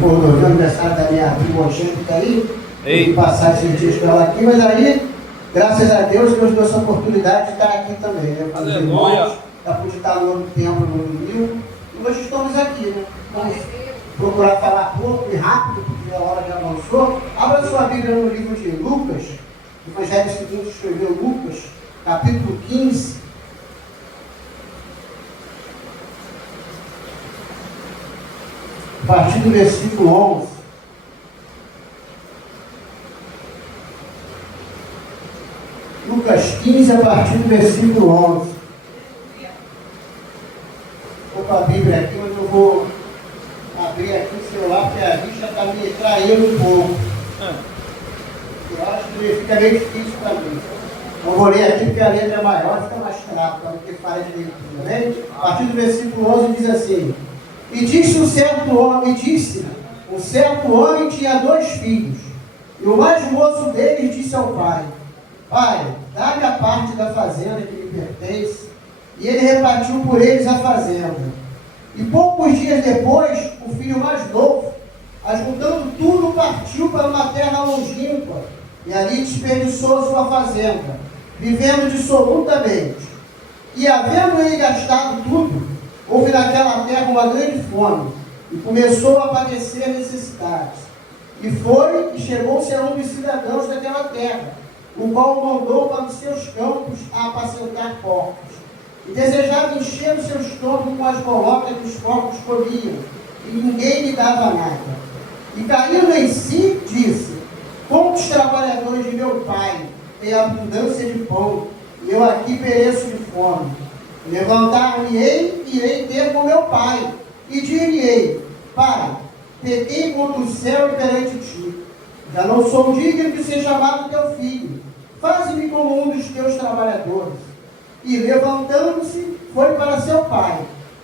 Foi o aniversário da minha primogênita que está aí. Ei. Passar esses dias com ela aqui, mas aí, graças a Deus deu essa oportunidade de estar aqui também, né? Com os irmãos, já pude estar no outro tempo no domingo, e hoje estamos aqui, né? Vamos procurar falar pouco e rápido, porque a hora já avançou. Abra sua Bíblia no livro de Lucas, o Evangelho segundo escreveu Lucas, capítulo 15. A partir do versículo 11. Lucas 15, a partir do versículo 11. Estou com a Bíblia aqui, mas eu vou abrir aqui o celular, porque a vista está me traindo um pouco. Eu acho que fica meio difícil para mim. Eu vou ler aqui porque a letra é maior, fica mais claro, para que fale de leitura, né? A partir do versículo 11 diz assim: E disse um certo homem tinha 2 filhos, e o mais moço deles disse ao pai: Pai, dá-me a parte da fazenda que me pertence. E ele repartiu por eles a fazenda. E poucos dias depois, o filho mais novo, ajuntando tudo, partiu para uma terra longínqua, e ali desperdiçou sua fazenda, vivendo dissolutamente. E havendo ele gastado tudo, houve naquela terra uma grande fome, e começou a padecer necessidades. E foi e chegou-se a um dos cidadãos daquela terra, o qual o mandou para os seus campos a apacentar porcos. E desejava encher o seu estômago com as bolocas que os porcos comiam, e ninguém lhe dava nada. E caindo em si, disse: Quantos trabalhadores de meu pai têm abundância de pão, e eu aqui pereço de fome? Levantar-me-ei e irei ter com meu pai, e dir-lhe-ei: Pai, pequei contra o céu e perante ti. Já não sou digno de ser chamado teu filho. Faze-me como um dos teus trabalhadores. E levantando-se, foi para seu pai.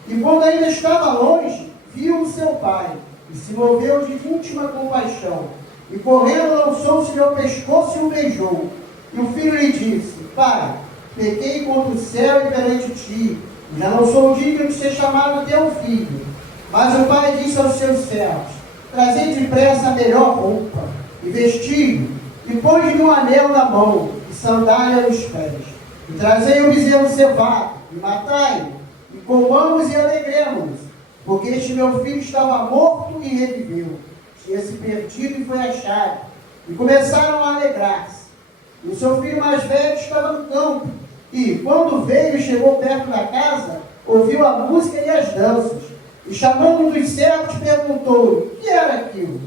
E quando ainda estava longe, viu o seu pai, e se moveu de íntima compaixão. E correndo, lançou-se-lhe ao pescoço e o beijou. E o filho lhe disse: Pai, pequei contra o céu e perante ti. Já não sou digno de ser chamado teu filho. Mas o pai disse aos seus servos: Trazei depressa a melhor roupa, e vestiu, e pôs-lhe um anel na mão, e sandália nos pés. E trazei o bezerro cevado, e matai-o, e comamos e alegremos-nos, porque este meu filho estava morto e reviveu, tinha se perdido e foi achado. E começaram a alegrar-se. E o seu filho mais velho estava no campo, e, quando veio e chegou perto da casa, ouviu a música e as danças. E chamando um dos servos, perguntou-lhe: O que era aquilo?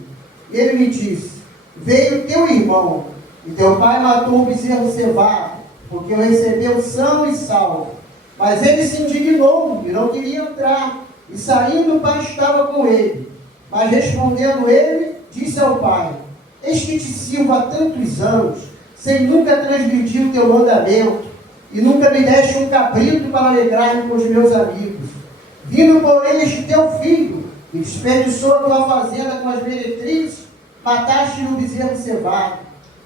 E ele lhe disse: Veio teu irmão, e teu pai matou o bezerro cevado, porque o recebeu são e salvo. Mas ele se indignou e não queria entrar. E saindo, o pai estava com ele. Mas respondendo ele, disse ao pai: Eis que te sirvo há tantos anos, sem nunca transgredir o teu mandamento, e nunca me deste um cabrito para alegrar-me com os meus amigos. Vindo, porém, este teu filho, e desperdiçou a tua fazenda com as meretrizes, mataste-lhe o bezerro cevado.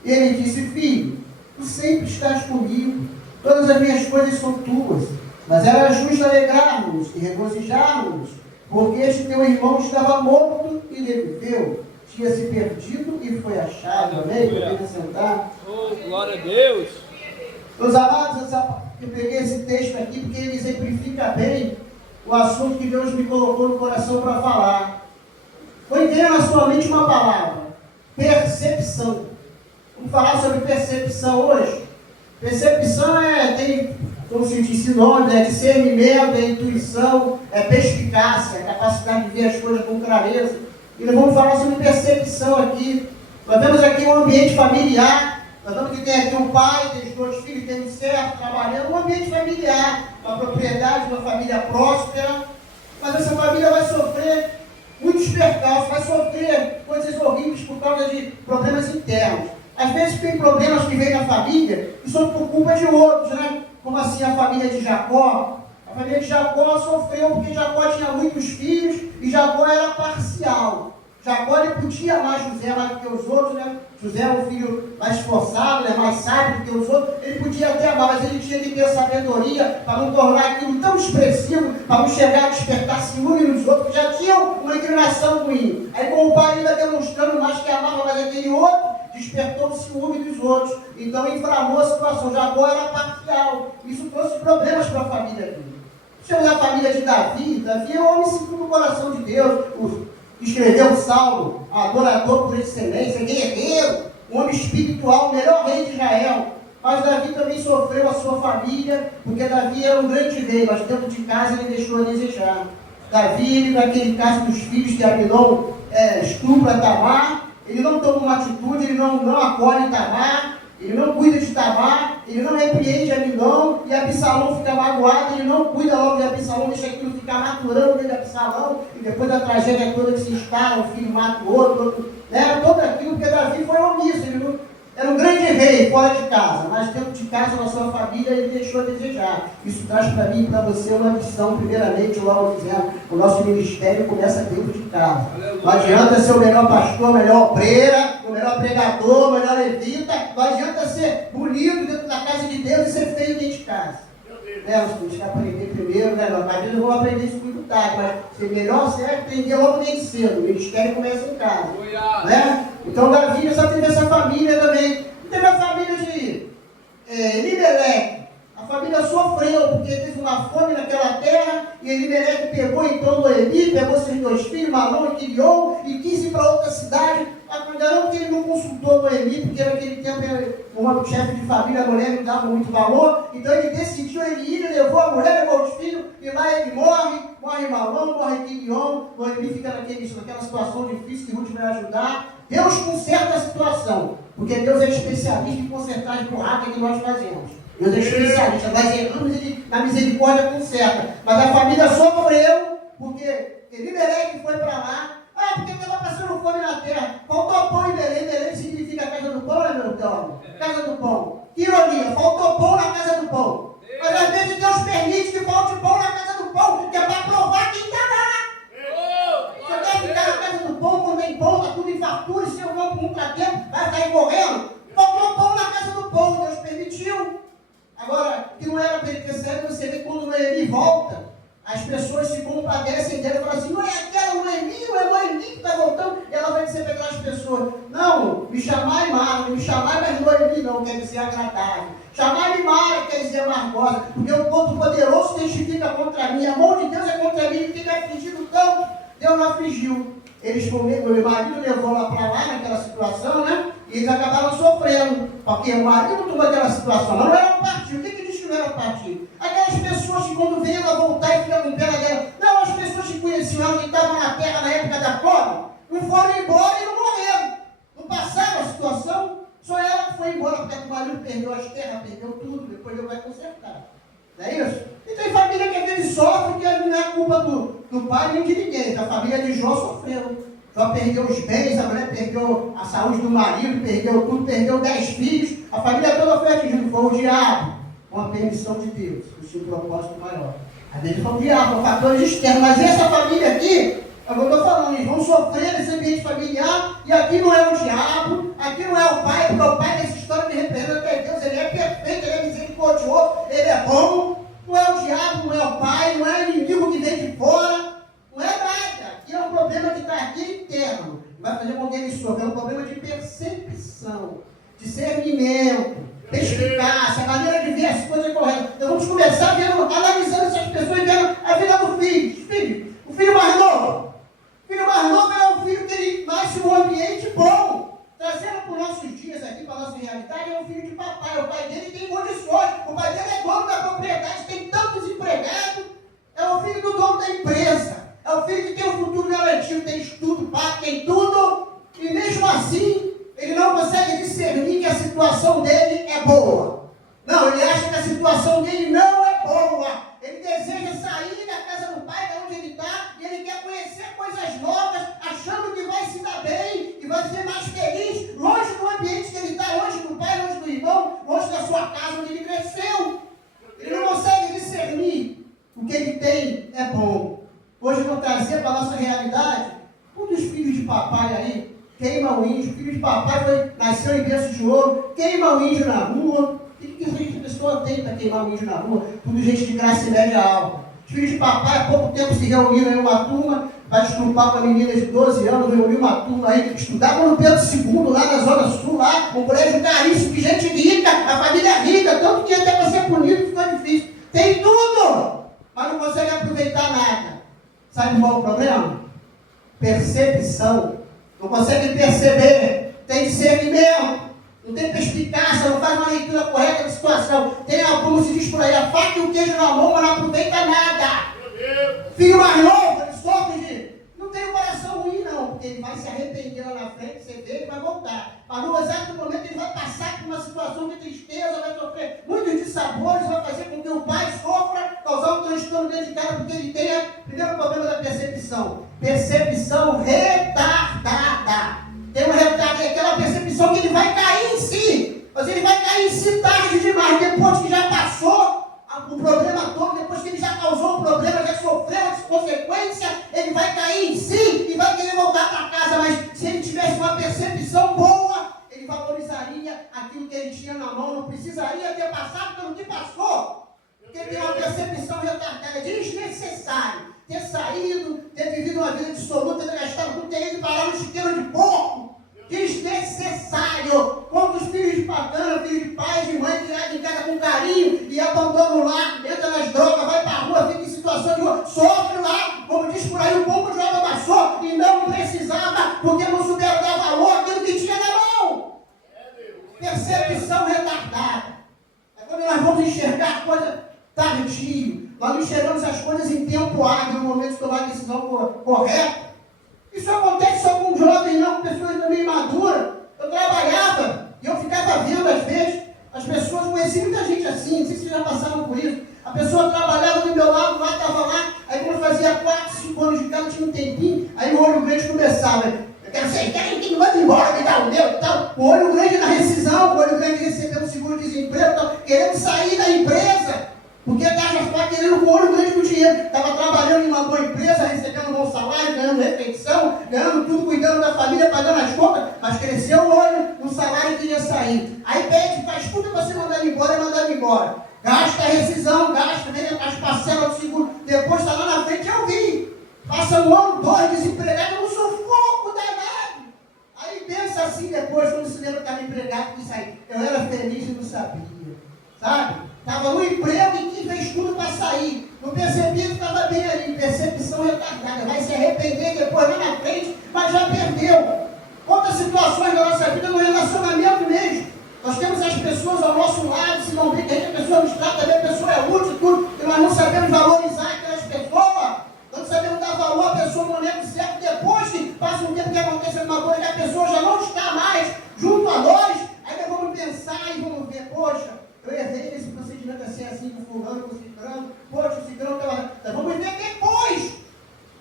Ele disse: Filho, tu sempre estás comigo, todas as minhas coisas são tuas, mas era justo alegrarmos e regozijarmos, porque este teu irmão estava morto e reviveu, tinha se perdido e foi achado. Amém? Podemos sentar? Oh, glória a Deus! Meus amados, eu peguei esse texto aqui porque ele exemplifica bem o assunto que Deus me colocou no coração para falar. Foi ter na sua mente uma palavra: percepção. Vamos falar sobre percepção hoje. Percepção tem, como se diz esse nome, discernimento, é intuição, é perspicácia, é capacidade de ver as coisas com clareza. E nós vamos falar sobre percepção aqui. Nós temos aqui um ambiente familiar. Nós vemos que tem aqui um pai, tem os 2 filhos, tem um servo trabalhando, um ambiente familiar, uma propriedade, uma família próspera. Mas essa família vai sofrer muitos percalços, vai sofrer coisas horríveis por causa de problemas internos. Às vezes tem problemas que vêm na família e são por culpa de outros, né? Como assim a família de Jacó. A família de Jacó sofreu porque Jacó tinha muitos filhos e Jacó era parcial. Jacó ele podia amar José mais do que os outros, né? José é um filho mais esforçado, né? Mais sábio do que os outros. Ele podia até amar, mas ele tinha que ter sabedoria para não tornar aquilo tão expressivo, para não chegar a despertar ciúme nos outros, que já tinham uma inclinação ruim. Aí, com o pai ainda demonstrando mais que amava, mas aquele outro despertou o ciúme dos outros. Então, inflamou a situação. Jacó era parcial. Isso trouxe problemas para a família dele. Chama a família de Davi. Davi é um homem segundo o coração de Deus. Escreveu o Salmo, adorador por excelência, guerreiro, um homem espiritual, o melhor rei de Israel. Mas Davi também sofreu a sua família, porque Davi era um grande rei, mas dentro de casa ele deixou a desejar. Davi, naquele caso dos filhos que Absalão estupra Tamar, ele não toma uma atitude, ele não acolhe Tamar, ele não cuida de Tamar, ele não repreende Amnão, e Absalão fica magoado, ele não cuida logo de Absalão, deixa aquilo ficar maturando dentro de Absalão, e depois da tragédia toda que se instala, um filho mata o outro, né? Tudo aquilo, porque Davi foi omisso, ele não, era um grande rei fora de casa, mas dentro de casa, na sua família, ele deixou a desejar. Isso traz para mim e para você uma missão, primeiramente, logo dizendo, o nosso ministério começa dentro de casa. Não adianta ser o melhor pastor, o melhor obreira, o melhor pregador, o melhor levita, não adianta ser bonito dentro da casa de Deus e ser feio dentro de casa. Nós temos que aprender primeiro, né? Às vezes eu vou aprender isso muito tarde, mas ser melhor é aprender logo desde cedo. O ministério começa em casa. Né? Então Davi só teve essa família também. Teve a família de Elimeleque. A família sofreu, porque teve uma fome naquela terra, e Elimeleque pegou então Noemi, pegou seus 2 filhos, Malom e Quilion, e quis ir para outra cidade. Não que ele não consultou Noemi, porque naquele tempo o chefe de família, a mulher não dava muito valor, então ele decidiu, ele ir, levou a mulher, levou os filhos, e lá ele morre Malom, morre Quilion, Noemi fica naquela situação difícil que Ruth vai ajudar. Deus conserta a situação, porque Deus é especialista em consertar as burracas que nós fazemos. Deus é especialista, nós erramos e na misericórdia conserta. Mas a família sofreu, porque Elimeleque foi para lá, porque estava passando fome na terra. Faltou pão em Belém. Belém significa casa do pão, né, meu Deus? Casa do pão. Que ironia, faltou pão na casa do pão. Mas às vezes Deus permite que falte pão na casa do pão, que é para provar quem está lá. Você quer ficar na casa do pão, quando tem pão, está tudo em fartura, e se eu vou para um tempo, vai sair correndo? Faltou pão na casa do pão, Deus permitiu. Agora, que não era para ele ter saído, você vê quando Noemi volta, as pessoas se compadecem dela e falam assim, não é aquela Noemi, não é Noemi que está voltando, e ela vai dizer para aquelas pessoas, não, me chamai Mara, me chamai mais Noemi não, quer dizer agradável, chamai-me Mara, quer dizer amargosa, porque o Todo-Poderoso testifica contra mim, a mão de Deus é contra mim, ele fica afligido tanto, Deus não afligiu. Eles comigo, meu marido levou lá para lá naquela situação, né? E eles acabaram sofrendo, porque o marido tomou aquela situação, não era um partido. O que diz que não era um partido? Aquelas pessoas que quando vêm ela voltar e fica com pena dela, não, as pessoas que conheciam ela, que estavam na terra na época da fome, não foram embora e não morreram. Não passaram a situação, só ela que foi embora, porque o marido perdeu as terras, perdeu tudo, depois ele vai consertar. Não é isso? E tem família que às vezes sofre, que não é culpa do pai nem de ninguém. A família de Jó sofreu. Jó perdeu os bens, a mulher perdeu a saúde do marido, perdeu tudo, perdeu 10 filhos. A família toda foi atingida. Foi o diabo, com a permissão de Deus, o seu propósito maior. Às vezes foi o diabo, com fatores externos. Mas essa família aqui, é o que eu estou falando, eles vão sofrer nesse ambiente familiar, e aqui não é o diabo, aqui não é o pai, porque o pai nessa história me representa que é Deus, ele é perfeito, ele é misericordioso, ele é bom. Não é o diabo, não é o pai, não é o inimigo que vem de fora, não é nada. Aqui é um problema que está aqui interno, vai fazer com que ele sofra, é um problema de percepção, discernimento, perspicácia, a maneira de ver as coisas corretas. Então vamos começar analisando essas pessoas e vendo a vida do filho. O filho mais novo. O filho mais novo é um filho que ele nasce num ambiente bom. Trazendo para os nossos dias aqui, para a nossa realidade, é um filho de papai. O pai dele tem condições. O pai dele é dono da propriedade, tem tantos empregados. É o filho do dono da empresa. É o filho que tem um futuro garantido, tem estudo, tem tudo. E mesmo assim, ele não consegue discernir que a situação dele é boa. Não, ele acha que a situação dele não é boa. Ele deseja sair da casa do pai, de onde ele está, e ele quer conhecer coisas novas, achando que filho de papai aí, queima o índio. Filho de papai nasceu em berço de ouro, queima o índio na rua. O que a pessoa tem para queimar o índio na rua? Tudo gente de classe média alta. Os filhos de papai, há pouco tempo se reuniram em uma turma, vai estupar uma menina de 12 anos, reuniu uma turma aí, estudavam no Pedro II, lá na Zona Sul, lá, um colégio caríssimo, de gente rica, a família rica, tanto que até para ser punido ficou difícil. Tem tudo, mas não consegue aproveitar nada. Sabe qual é o problema? Percepção. Não consegue perceber, tem discernimento. Não tem perspicácia, não faz uma leitura correta da situação. Tem, como se diz por aí, a faca e o queijo na mão, mas não aproveita nada. Filho mais novo, ele sofre de... Não tem um coração ruim, não, porque ele vai se arrepender lá na frente, você vê, ele vai voltar. Mas no exato momento ele vai passar por uma situação de tristeza, vai sofrer muitos dissabores, vai fazer com que o pai sofra, causar um transtorno dentro de casa, porque ele tem o primeiro problema da percepção. Percepção retardada. Tem uma retardada, é aquela percepção que ele vai cair em si, mas ele vai cair em si tarde demais, depois que já passou o problema todo, depois que ele já causou um problema, já sofreu as consequências, ele vai cair em si e vai querer voltar para casa. Mas se ele tivesse uma percepção boa, ele valorizaria aquilo que ele tinha na mão, não precisaria ter passado pelo que passou, porque ele tem uma percepção retardada, desnecessário, ter saído, ter vivido uma vida dissoluta, ter gastado tudo, ter ido parar no chiqueiro de porco, desnecessário. Quantos filhos de bacana, filhos de pais, de mãe, criados em casa com carinho e abandonam lá, entra nas drogas, vai para a rua, fica em situação de rua, sofre lá, como diz por aí, o pombo já amassou e não precisava, porque não souberam dar valor àquilo que tinha na mão. Percepção retardada. É quando nós vamos enxergar a coisa tardio, nós não enxergamos as coisas em tempo hábil, no momento de tomar a decisão correta. Isso acontece só com jovens, não com pessoas também maduras. Eu trabalhava e eu ficava vendo, às vezes, as pessoas, conheci muita gente assim, não sei se vocês já passaram por isso. A pessoa trabalhava do meu lado, lá, estava lá, aí quando fazia 4, 5 anos de casa, tinha um tempinho, aí o olho grande começava. Eu quero sair, que não vai embora, me dá o meu e tal. O olho grande na rescisão, o olho grande recebendo seguro-desemprego, querendo sair da empresa. Porque estava querendo com o olho grande no dinheiro. Estava trabalhando em uma boa empresa, recebendo um bom salário, ganhando refeição, ganhando tudo, cuidando da família, pagando as contas, mas cresceu o olho no salário e queria sair. Aí pede, faz tudo para você mandar ele embora e mandar ele embora. Gasta a rescisão, gasta, vem as parcelas do seguro, depois está lá na frente, eu vi. Passa um ano, 2, desempregado, no sufoco danado. Aí pensa assim depois, quando se lembra que estava empregado, que sair. Eu era feliz e não sabia, sabe? Estava no emprego e que fez tudo para sair. Não percebia que estava bem ali. Percepção retardada. Vai se arrepender depois lá na frente, mas já perdeu. Quantas situações da nossa vida no relacionamento mesmo. Nós temos as pessoas ao nosso lado, se não bem que a pessoa nos trata bem, a pessoa é útil, tudo, e nós não sabemos valorizar aquelas pessoas. Não sabemos dar valor à pessoa no momento certo. Depois que passa um tempo que acontece alguma coisa, que a pessoa já não está mais junto a nós, aí nós vamos pensar e vamos ver, poxa, eu errei nesse procedimento assim, com fulano, com ciclano, poxa, o ciclano estava... Então, vamos ver depois.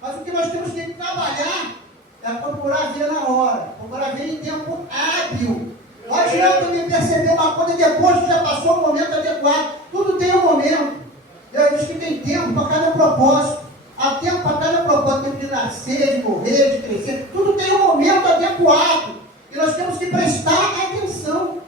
Mas o que nós temos que trabalhar é procurar ver na hora, procurar ver em tempo hábil. Não adianta me perceber uma coisa depois que já passou o momento adequado. Tudo tem um momento. Deus diz que tem tempo para cada propósito. Há tempo para cada propósito, tempo de nascer, de morrer, de crescer. Tudo tem um momento adequado. E nós temos que prestar atenção.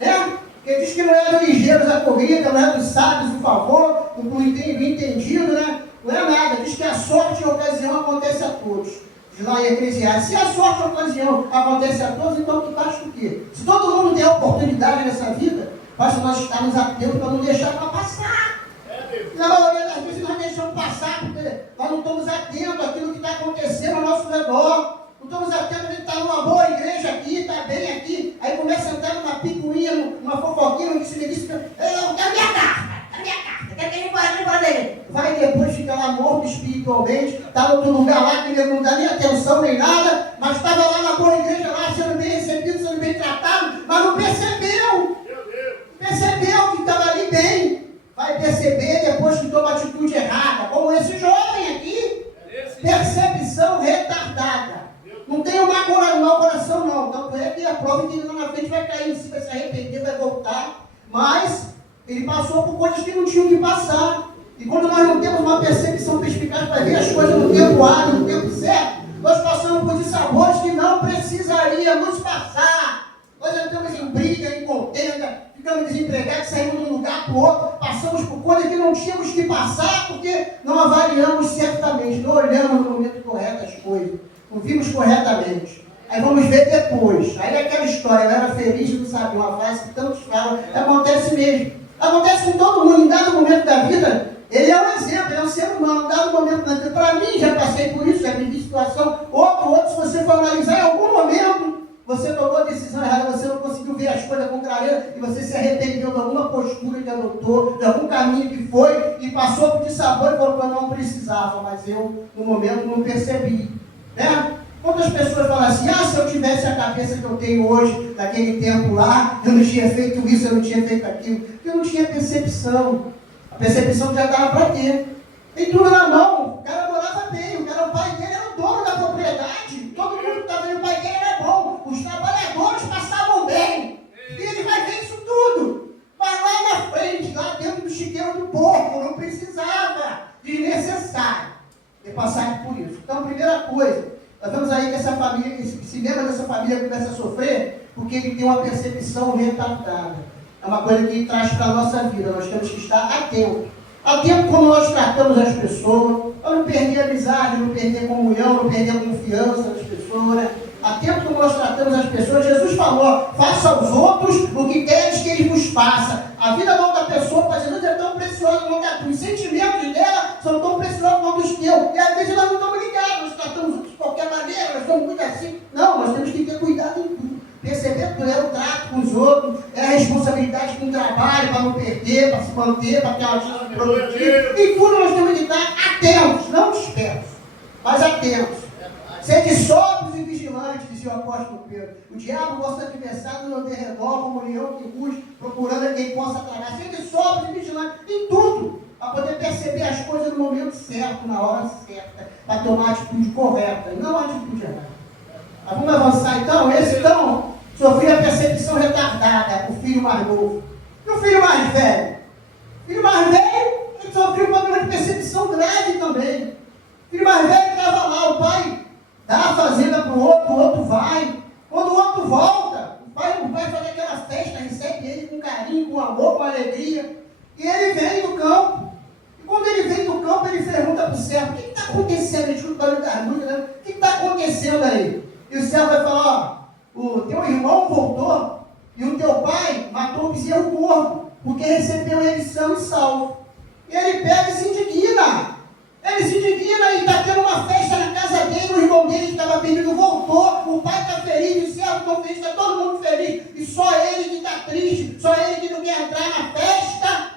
Né? Porque diz que não é dos ligeiros a corrida, não é dos sábios o favor, do entendido, né? Não é nada. Diz que a sorte e a ocasião acontece a todos. Diz lá em Eclesiastes, se a sorte e a ocasião acontece a todos, então tu faz o quê? Se todo mundo tem oportunidade nessa vida, basta nós estarmos atentos para não deixar para passar. E na maioria das vezes nós deixamos passar, porque nós não estamos atentos àquilo que está acontecendo ao nosso redor. Não estamos atentos, a gente está numa boa igreja aqui, está bem aqui, aí começa a entrar numa picuinha, numa fofoquinha, onde se me diz, eu quero minha carta, quero que ele embora dele. Vai depois ficar lá morto espiritualmente, está em outro lugar lá que ele não dá nem atenção nem nada, mas estava lá na boa igreja, lá sendo bem recebido, sendo bem tratado, mas não percebeu. Percebeu que estava ali bem. Vai perceber depois que toma atitude errada, como esse jovem aqui. Percepção retardada. Não tem um mau coração, não. Tanto é que a prova que ele lá na frente vai cair em si, vai se arrepender, vai voltar. Mas ele passou por coisas que não tinham que passar. E quando nós não temos uma percepção perspicaz para ver as coisas no tempo hábil, no tempo certo, nós passamos por dissabores que não precisaríamos passar. Nós entramos em briga, em contenda, ficamos desempregados, saímos de um lugar para o outro, passamos por coisas que não tínhamos que passar, porque não avaliamos certamente, não olhamos no momento correto as coisas, não vimos corretamente. Aí vamos ver depois. Aí é aquela história, eu era feliz, não sabia, uma frase que tantos falam, acontece mesmo. Acontece com todo mundo, em dado momento da vida, ele é um exemplo, ele é um ser humano, em dado momento da vida. Para mim, já passei por isso, já vivi situação, outro, se você for analisar, em algum momento, você tomou a decisão errada, você não conseguiu ver as coisas com clareza, e você se arrependeu de alguma postura que adotou, de algum caminho que foi, e passou por dissabor e falou que eu não precisava, mas eu, no momento, não percebi. Né? Quantas pessoas falam assim, se eu tivesse a cabeça que eu tenho hoje, naquele tempo lá, eu não tinha feito isso, eu não tinha feito aquilo, porque eu não tinha percepção. A percepção já dava para ter. Tem tudo na mão, o cara morava bem, o pai dele era o dono da propriedade, todo mundo que estava vendo o pai dele era bom, os trabalhadores passavam bem, e ele vai ver isso tudo. Mas lá na frente, lá dentro do chiqueiro do porco, não precisava, desnecessário, ter passado por isso. Então, primeira coisa, nós vemos aí que essa família, esse membro dessa família começa a sofrer porque ele tem uma percepção retardada. É uma coisa que traz para a nossa vida. Nós temos que estar atentos. Atento como nós tratamos as pessoas, para não perder a amizade, não perder a comunhão, não perder a confiança das pessoas. Né? Atento como nós tratamos as pessoas. Jesus falou, faça aos outros o que queres que eles vos façam. A vida da outra pessoa, para Jesus, é tão preciosa quanto a tua. Os sentimentos dela são tão preciosos quanto os teus. E às vezes nós não estamos ligados, nós tratamos os outros de qualquer maneira, nós somos muito assim. Não, nós temos que ter cuidado em tudo. Perceber que é o trato com os outros, é a responsabilidade com o trabalho, para não perder, para se manter, para ter uma vida produtiva. Em tudo nós temos que estar atentos, não dispersos, mas atentos. Sede sóbrios e vigilantes, dizia o apóstolo Pedro. O diabo, vosso adversário, no derredor, como um leão que ruge, procurando a quem possa tragar. Sede sóbrios e vigilantes em tudo, para poder perceber as coisas no momento certo, na hora certa, para tomar a atitude correta, e não a atitude errada. Mas vamos avançar então. Esse então sofria a percepção retardada, o filho mais novo. E o filho mais velho? O filho mais velho, ele sofreu um problema de percepção grave também. O filho mais velho estava lá, o pai dá a fazenda para o outro vai. Quando o outro volta, o pai faz aquela festa, recebe ele com carinho, com amor, com alegria. E ele vem do campo. E quando ele vem do campo, ele pergunta para o servo, o que está acontecendo? Ele escuta o barulho das luzes, né? O que está acontecendo aí? E o servo vai falar, o teu irmão voltou e o teu pai matou o bezerro gordo, porque recebeu ele são e salvo. E ele pega e se indigna. Ele se indigna e está tendo uma festa na casa dele, o irmão dele que estava perdido voltou, o pai está feliz, o servo está feliz, está todo mundo feliz, e só ele que está triste, só ele que não quer entrar na festa,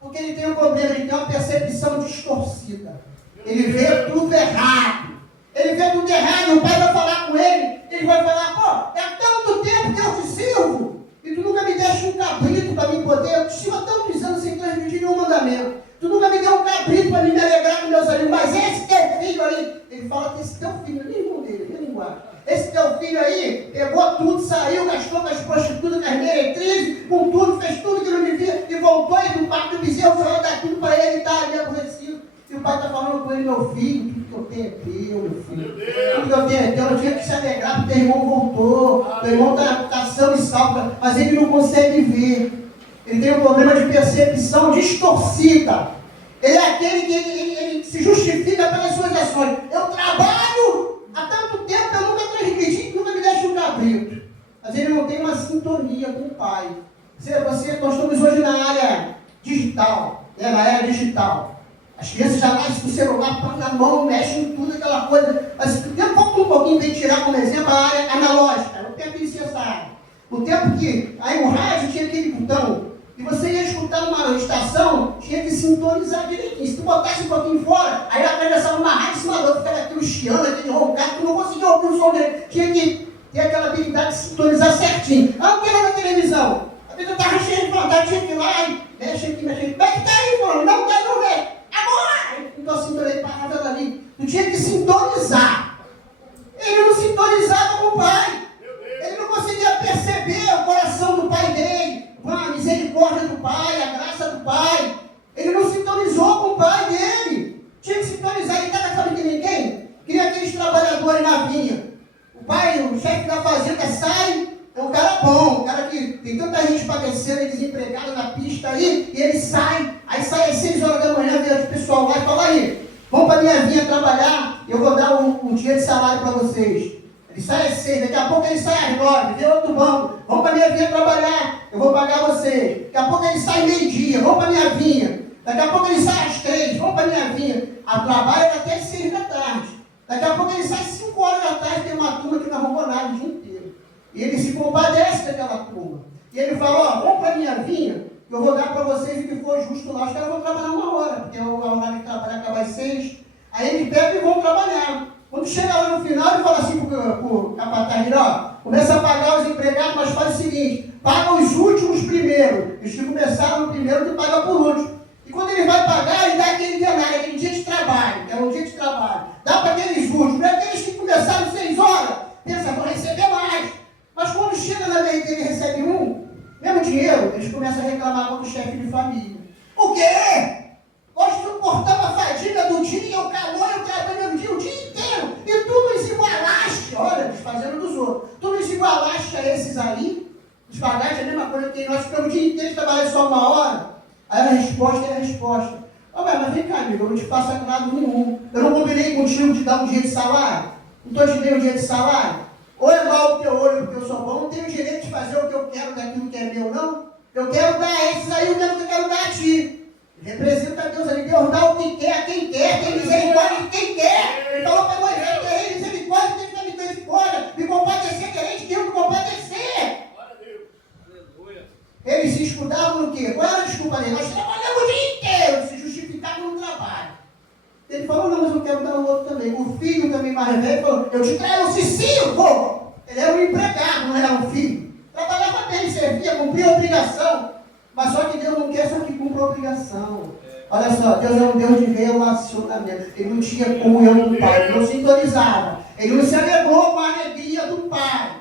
porque ele tem um problema, ele tem uma percepção distorcida. Ele vê tudo errado. Ele vê tudo errado, o pai vai falar com ele vai falar, é tanto tempo que eu te sirvo, e tu nunca me deste um cabrito para mim poder, eu te sirvo há tantos anos sem transmitir nenhum mandamento, tu nunca me deu um cabrito para me alegrar com meus amigos, mas esse teu filho aí, ele fala que esse teu filho, nem irmão dele, nem linguagem, esse teu filho aí, pegou tudo, saiu, gastou com as prostitutas, com as meretrizes, com tudo, fez tudo que não devia, e voltou e no parque do bezerro, o senhor dá tudo para ele, e está ali aborrecido. E o pai está falando com ele, meu filho, tudo que eu tenho é teu, meu filho. Tudo que eu tenho é teu, eu tinha que se alegrar porque teu irmão voltou. Teu irmão está são e salvo, mas ele não consegue ver. Ele tem um problema de percepção distorcida. Ele é aquele que ele se justifica pelas suas ações. Eu trabalho há tanto tempo, eu nunca transmiti, nunca me deixo um cabrito. Mas ele não tem uma sintonia com o pai. Nós estamos hoje na área digital, na era digital. As crianças já nascem com o celular, põem na mão, mexem em tudo, aquela coisa. Mas o tempo falta um pouquinho para tirar como exemplo a área analógica, o tempo necessário. O tempo que aí o rádio tinha aquele botão, e você ia escutar uma estação, tinha que sintonizar direitinho. Se tu botasse um pouquinho fora, aí atravessava uma rádio em cima da outra, ficava aquele chiando, aquele roncado, tu não conseguia ouvir o som dele. Tinha que ter aquela habilidade de sintonizar certinho. A antena da televisão, a vida estava cheia de vontade, tinha que ir lá e mexe aqui. Como é que está aí, mano? Não está, não vê. Agora! Então assim, eu parava ali. Tu tinha que sintonizar. Ele não sintonizava com o pai. Ele não conseguia perceber o coração do pai dele, a misericórdia do pai, a graça do pai. Ele não sintonizou com o pai dele. Tinha que sintonizar. Ele estava, sabe que ninguém? Queria aqueles trabalhadores na vinha. da fazenda sai, é um cara bom, um cara que tem tanta gente padecendo e desempregado na pista aí, e ele sai, aí sai às 6 horas da manhã, vê o pessoal lá e fala aí, vamos para minha vinha trabalhar, eu vou dar um dia de salário para vocês. Ele sai às 6, daqui a pouco ele sai às 9, vê outro banco, vamos para minha vinha trabalhar, eu vou pagar vocês. Daqui a pouco ele sai meio-dia, vamos para minha vinha. Daqui a pouco ele sai às 3, vamos para minha vinha. A trabalha até às 6 da tarde. Daqui a pouco ele sai às 5 horas da tarde, tem uma turma que não arrumou nada o dia inteiro. E ele se compadece daquela turma. E ele fala, ó, vamos para minha vinha, que eu vou dar para vocês o que for justo lá. Os caras vão trabalhar 1 hora, porque é o horário de trabalho acaba às 6. Aí ele pega e vão trabalhar. Quando chega lá no final, ele fala assim pro capataz, ó, começa a pagar os empregados, mas faz o seguinte, paga os últimos primeiro. Os que começaram no primeiro, tu paga por último. E quando ele vai pagar, ele dá aquele denário, aquele dia de trabalho, que é um dia de trabalho. Dá para aqueles últimos, para aqueles que começaram 6 horas, pensa, vão receber mais. Mas quando chega na vez dele e recebe mesmo dinheiro, eles começam a reclamar contra o chefe de família. O quê? Nós suportamos a fadiga do dia, o calor e o trabalho do dia, o dia inteiro. E tu nos igualaste, olha, desfazendo dos outros. Tu nos igualaste a esses aí, os pagaste a mesma coisa que nós ficamos o dia inteiro trabalhando só 1 hora. Aí a resposta é a resposta. Mas vem cá, amigo, eu não te faço nada nenhum. Eu não combinei contigo de dar um dia de salário? Não estou te dando um dia de salário? Ou é mal o teu olho porque eu sou bom, não tenho direito de fazer o que eu quero daquilo que é meu, não? Eu quero dar a esses aí o mesmo que eu quero dar a ti. Representa Deus ali, Deus dá o que quer, a quem quer, tem misericórdia de quem quer. Ele falou para Moisés, terei misericórdia, tem que ter misericórdia, me compadecer, terei de Deus me compadecer. Eles se escudavam no quê? Qual era a desculpa dele? Nós trabalhamos o dia inteiro, se justificavam no trabalho. Ele falou, não, mas eu quero dar o outro também. O filho também mais velho falou, eu te trago o Cicinho, pô. Ele era um empregado, não era um filho. Trabalhava bem, servia, cumpria a obrigação. Mas só que Deus não quer só que cumpra a obrigação. Olha só, Deus é um Deus de relacionamento. Ele não tinha comunhão com o Pai, ele não sintonizava. Ele não se alegrou com a alegria do Pai.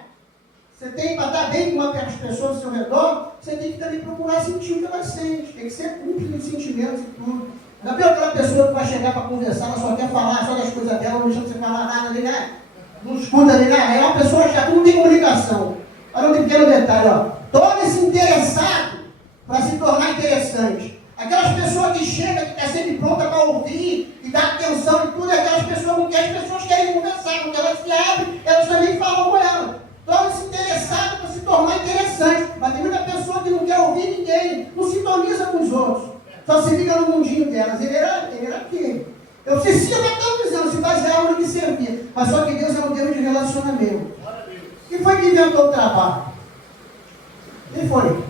Você tem para estar bem com as pessoas ao seu redor, você tem que também procurar sentir o que elas sentem. Tem que ser cúmplice dos sentimentos e tudo. Não é aquela pessoa que vai chegar para conversar, ela só quer falar só das coisas dela, não deixa você falar nada ali, né? Não escuta ali, né? É uma pessoa que já não tem comunicação. Olha um pequeno detalhe, ó. Torne-se interessado para se tornar interessante. Aquelas pessoas que chegam, que está sempre pronta para ouvir e dar atenção e tudo, aquelas pessoas com que as pessoas querem conversar, quando elas se abrem, elas também falam com ela. Torne-se interessado para se tornar interessante. Mas tem muita pessoa que não quer ouvir ninguém, não sintoniza com os outros, só se liga no mundinho delas. Ele era aquele. Eu preciso há tantos anos, se baseava no que servia. Mas só que Deus é um Deus de relacionamento. Quem foi que inventou o trabalho? Quem foi?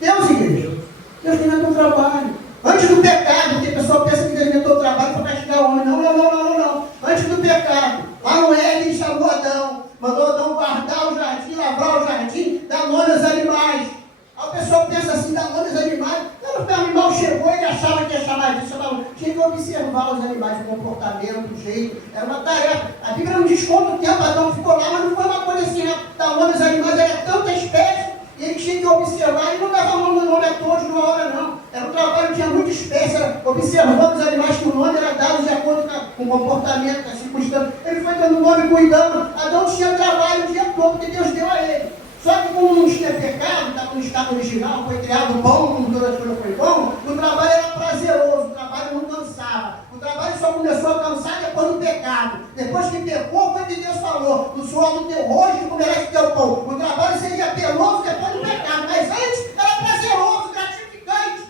Deus, igreja. Deus inventou o trabalho. Antes do pecado, porque o pessoal pensa que Deus inventou o trabalho para castigar o homem. Não. Antes do pecado, lá no Éden chamou Adão. Mandou Adão guardar o jardim, lavrar o jardim, dar nome aos animais. Aí o pessoal pensa assim, dar nome aos animais. Quando o animal chegou, ele achava que ia chamar disso. Tinha que observar os animais, o comportamento, o jeito. Era uma tarefa. A Bíblia não diz quanto tempo Adão ficou lá, mas não foi uma coisa assim, né? Dar nome aos animais, era tanta espécie. E ele tinha que observar, e não dava nome a todos numa hora, não. Era um trabalho, tinha muita espécie, observando os animais que o nome era dado de acordo com o comportamento, com as circunstâncias. Ele foi dando nome, cuidando. Adão tinha trabalho o dia todo, que Deus deu a ele. Só que como não tinha pecado, estava no estado original, foi criado bom, como todas as coisas foi bom, o trabalho era prazeroso, o trabalho não cansava. O trabalho só começou a cansar depois do pecado. Depois que pecou, foi que Deus falou, no suor do teu rosto comerás teu pão. O trabalho seria penoso depois do pecado, mas antes era prazeroso, gratificante.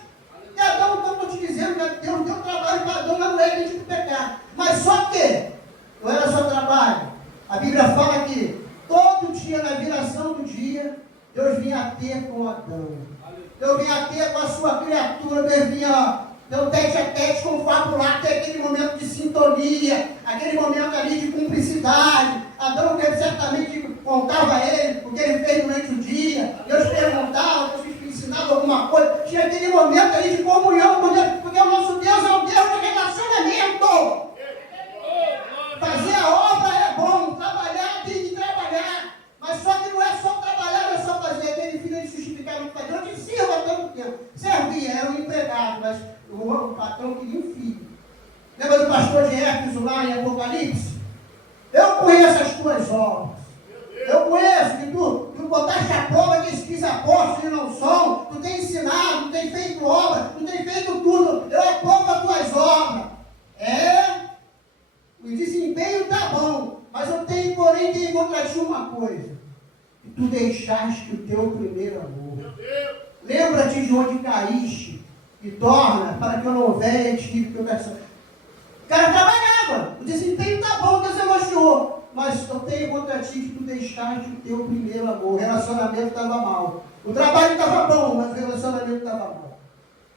E Adão, então estou te dizendo que Deus deu trabalho para Adão lá no Éden do pecado. Mas só que não era só trabalho. A Bíblia fala que todo dia, na viração do dia, Deus vinha ter com Adão. Deus vinha ter com a sua criatura, Deus vinha deu tete a tete com o papo lá, que é aquele momento de sintonia, aquele momento ali de cumplicidade. Adão certamente contava a ele o que ele fez durante o dia, Deus perguntava, Deus ensinava alguma coisa, tinha aquele momento ali de comunhão com Deus, porque o nosso Deus é um Deus de relacionamento. Fazer a obra é bom, trabalhar tem que trabalhar, mas só que não é só trabalhar, não é só fazer. Aquele filho de justificar no fazer, onde sirva tanto tempo. Servia, era um empregado, mas o patrão queria um filho. Lembra do pastor de Éfeso lá em Apocalipse? Eu conheço as tuas obras, eu Eu conheço que tu botaste a prova que esses apóstolos não são, tu tem ensinado, tu tem feito obra, tu tem feito tudo, eu aprovo as tuas obras. O desempenho está bom, mas porém tenho contra ti uma coisa, que tu deixaste o teu primeiro amor. Lembra-te de onde caíste e torna para que eu não venha e te diga que eu peço. O cara trabalhava, o desempenho está bom, Deus elogiou, mas eu tenho contra ti que tu deixaste o teu primeiro amor. O relacionamento estava mal, o trabalho estava bom, mas o relacionamento estava mal.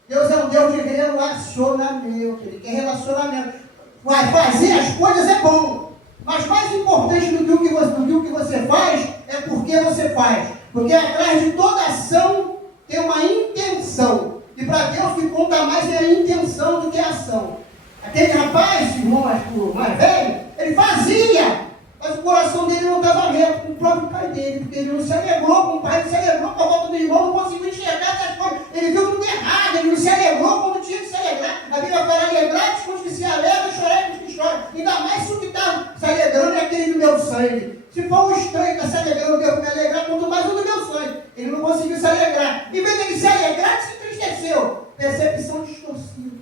Deus é um Deus de relacionamento, Ele quer relacionamento. Vai fazer as coisas é bom, mas mais importante do que o que você faz é por que você faz. Porque atrás de toda ação tem uma intenção. E para Deus o que conta mais é a intenção do que a ação. Aquele rapaz, irmão mais velho, ele fazia, mas o coração dele não estava reto com o próprio pai dele, porque ele não se alegrou com o pai, ele se alegrou com a volta do irmão, não conseguiu enxergar essas coisas. Ele viu tudo errado, ele não se alegrou quando tinha que se alegrar. A Bíblia fala: alegrar-te com os que se alegram, chorar com os que choram. Ainda mais se o que está se alegrando é aquele do meu sangue. Se for um estranho que está se alegrando, eu me alegrar, quanto mais o do meu sangue. Ele não conseguiu se alegrar. Em vez de ele se alegrar, ele se entristeceu. Percepção distorcida.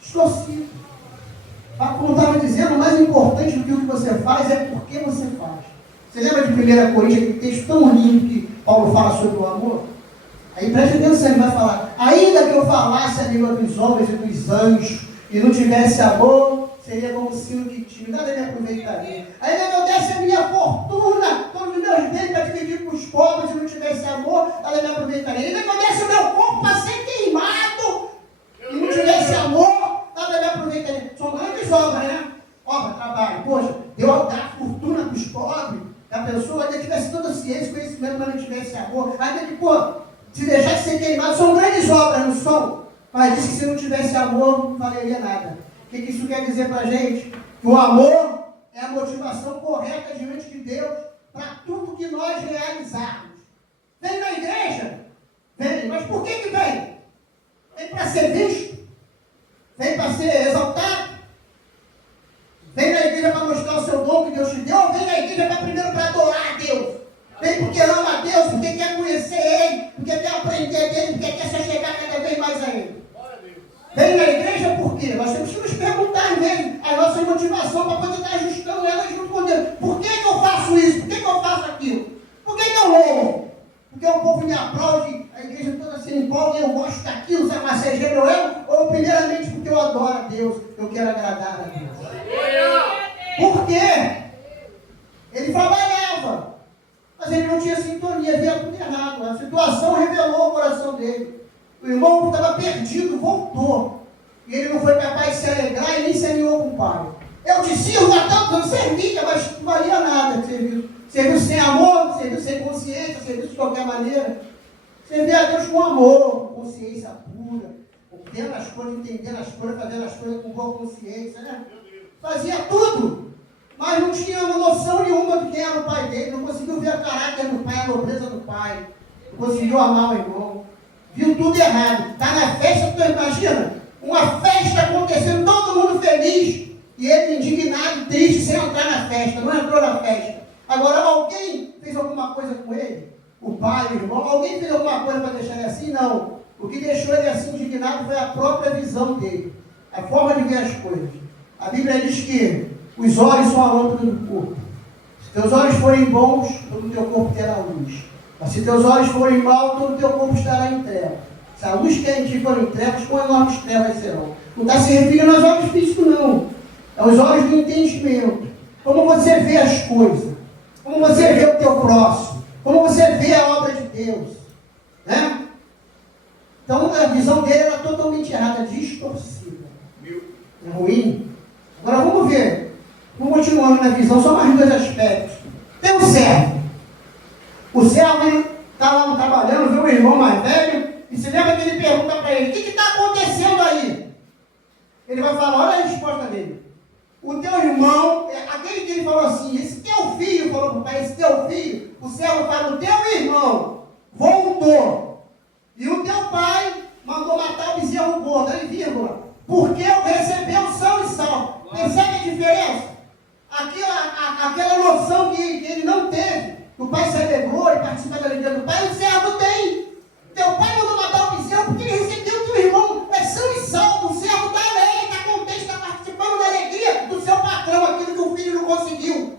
Distorcida. Como estava dizendo, o mais importante do que o que você faz é por que você faz. Você lembra de 1 Coríntios, aquele texto tão lindo que Paulo fala sobre o amor? Aí preste atenção, ele vai falar: ainda que eu falasse a língua dos homens e dos anjos e não tivesse amor, seria como sino que tinha, nada me aproveitaria. Ainda que eu desse a minha fortuna, todos os meus bens para dividir com os pobres e não tivesse amor, nada me aproveitaria. Ainda que eu desse o meu corpo para ser queimado e não tivesse amor, nada me aproveitaria. São grandes obras, né? Obra, trabalho. Poxa, deu a dar fortuna para os pobres. A pessoa ainda tivesse toda a ciência, conhecimento, mas não tivesse amor. Ainda que, se deixasse ser queimado, são grandes obras, não são? Mas disse que se não tivesse amor, não valeria nada. O que isso quer dizer para a gente? Que o amor é a motivação correta diante de Deus para tudo que nós realizarmos. Vem na igreja? Vem. Mas por que vem? Vem para ser visto? Vem para ser exaltado? Vem na igreja para mostrar o seu dom que Deus te deu? Ou vem na igreja primeiro para adorar a Deus? Vem porque ama a Deus, porque quer conhecer Ele, porque quer aprender dEle, porque quer se chegar cada vez mais a Ele. Vem na igreja por quê? Nós temos que nos perguntar mesmo a nossa motivação para poder estar ajustando ela junto com Deus. Por que eu faço isso? Por que eu faço aquilo? Por que eu louvo? Porque o povo me aplaude, a igreja toda se empolga e eu gosto daquilo, sabe, massageiro eu amo? Ou primeiramente porque eu adoro a Deus, eu quero agradar a Deus. Por quê? Ele trabalhava, mas ele não tinha sintonia, via tudo errado. A situação revelou o coração dele. O irmão estava perdido, voltou. E ele não foi capaz de se alegrar e nem se alinhou com o pai. Eu te sirvo há tanto, eu servia, mas não valia nada de serviço. Serviço sem amor, serviço sem consciência, serviço de qualquer maneira. Servir a Deus com amor, com consciência pura, vendo as coisas, entendendo as coisas, fazendo as coisas com boa consciência, né? Fazia tudo, mas não tinha noção nenhuma do que era o pai dele, não conseguiu ver o caráter do pai, a nobreza do pai, não conseguiu amar o irmão, viu tudo errado. Está na festa, tu imagina? Uma festa acontecendo, todo mundo feliz, e ele indignado, triste, sem entrar na festa, não entrou na festa. Agora, alguém fez alguma coisa com ele? O pai, o irmão, alguém fez alguma coisa para deixar ele assim? Não. O que deixou ele assim indignado foi a própria visão dele, a forma de ver as coisas. A Bíblia diz que os olhos são a lâmpada do corpo. Se teus olhos forem bons, todo o teu corpo terá luz. Mas se teus olhos forem maus, todo o teu corpo estará em trevas. Se a luz que é em ti for em trevas, com enormes trevas serão. Não está se referindo aos olhos físicos, não. É os olhos do entendimento. Como você vê as coisas. Como você vê o teu próximo. Como você vê a obra de Deus. Né? Então a visão dele era totalmente errada, distorcida. É ruim. Agora vamos ver. Vamos continuando na visão, só mais dois aspectos. Tem um servo. O servo está lá trabalhando, vê o irmão mais velho, e se lembra que ele pergunta para ele: o que está acontecendo aí? Ele vai falar, olha a resposta dele. O teu irmão, aquele que ele falou assim, esse teu filho, falou para o pai, esse teu filho, o servo fala, o teu irmão voltou. E o teu pai mandou matar o bezerro gordo, aí vírgula, porque recebeu são e salvo. Percebe a diferença? Aquela noção que ele não teve participar da alegria do pai? O servo tem. Teu pai mandou matar o bezerro porque ele recebeu teu irmão. É são e salvo. O servo está alegre, está contente, está participando da alegria do seu patrão, aquilo que o filho não conseguiu.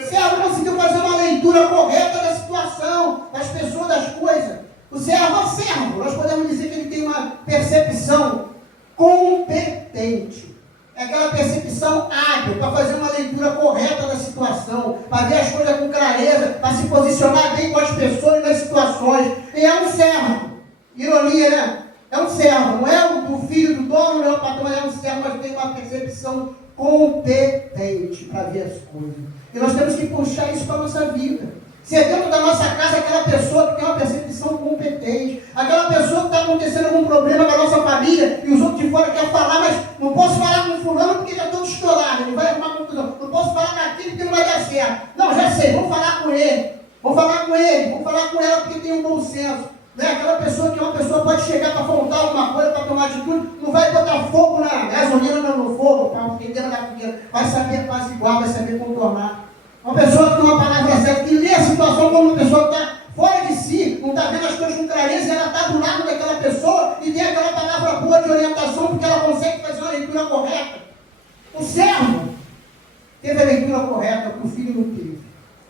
O servo conseguiu fazer uma leitura correta da situação, das pessoas, das coisas. O servo é servo. Nós podemos dizer que ele tem uma percepção competente. É aquela percepção hábil para fazer uma leitura correta da situação, para ver as coisas com clareza, para se posicionar bem com as pessoas e nas situações. E é um servo. Ironia, né? É um servo. Não é o filho do dono, não é o patrão, mas é um servo, mas tem uma percepção competente para ver as coisas. E nós temos que puxar isso para a nossa vida. Se é dentro da nossa casa aquela pessoa que tem uma percepção competente, aquela pessoa que está acontecendo algum problema com a nossa família e os outros de fora querem falar, mas não posso falar com fulano porque já estou estourado, ele vai arrumar confusão. Não posso falar naquilo porque não vai dar certo. Não, já sei, vamos falar com ele. Vamos falar com ele, vamos falar com ela porque tem um bom senso. Né? Aquela pessoa que uma pessoa pode chegar para apontar alguma coisa, para tomar atitude, não vai botar fogo na gasolina, no fogo, para entender na fogueira. Vai saber apaziguar, vai saber contornar. Uma pessoa que tem uma palavra certa, que lê a situação como uma pessoa que está fora de si, não está vendo as coisas com clareza, ela está do lado daquela pessoa e tem aquela palavra boa de orientação, porque ela consegue fazer uma leitura correta. O servo teve a leitura correta, que o filho não teve.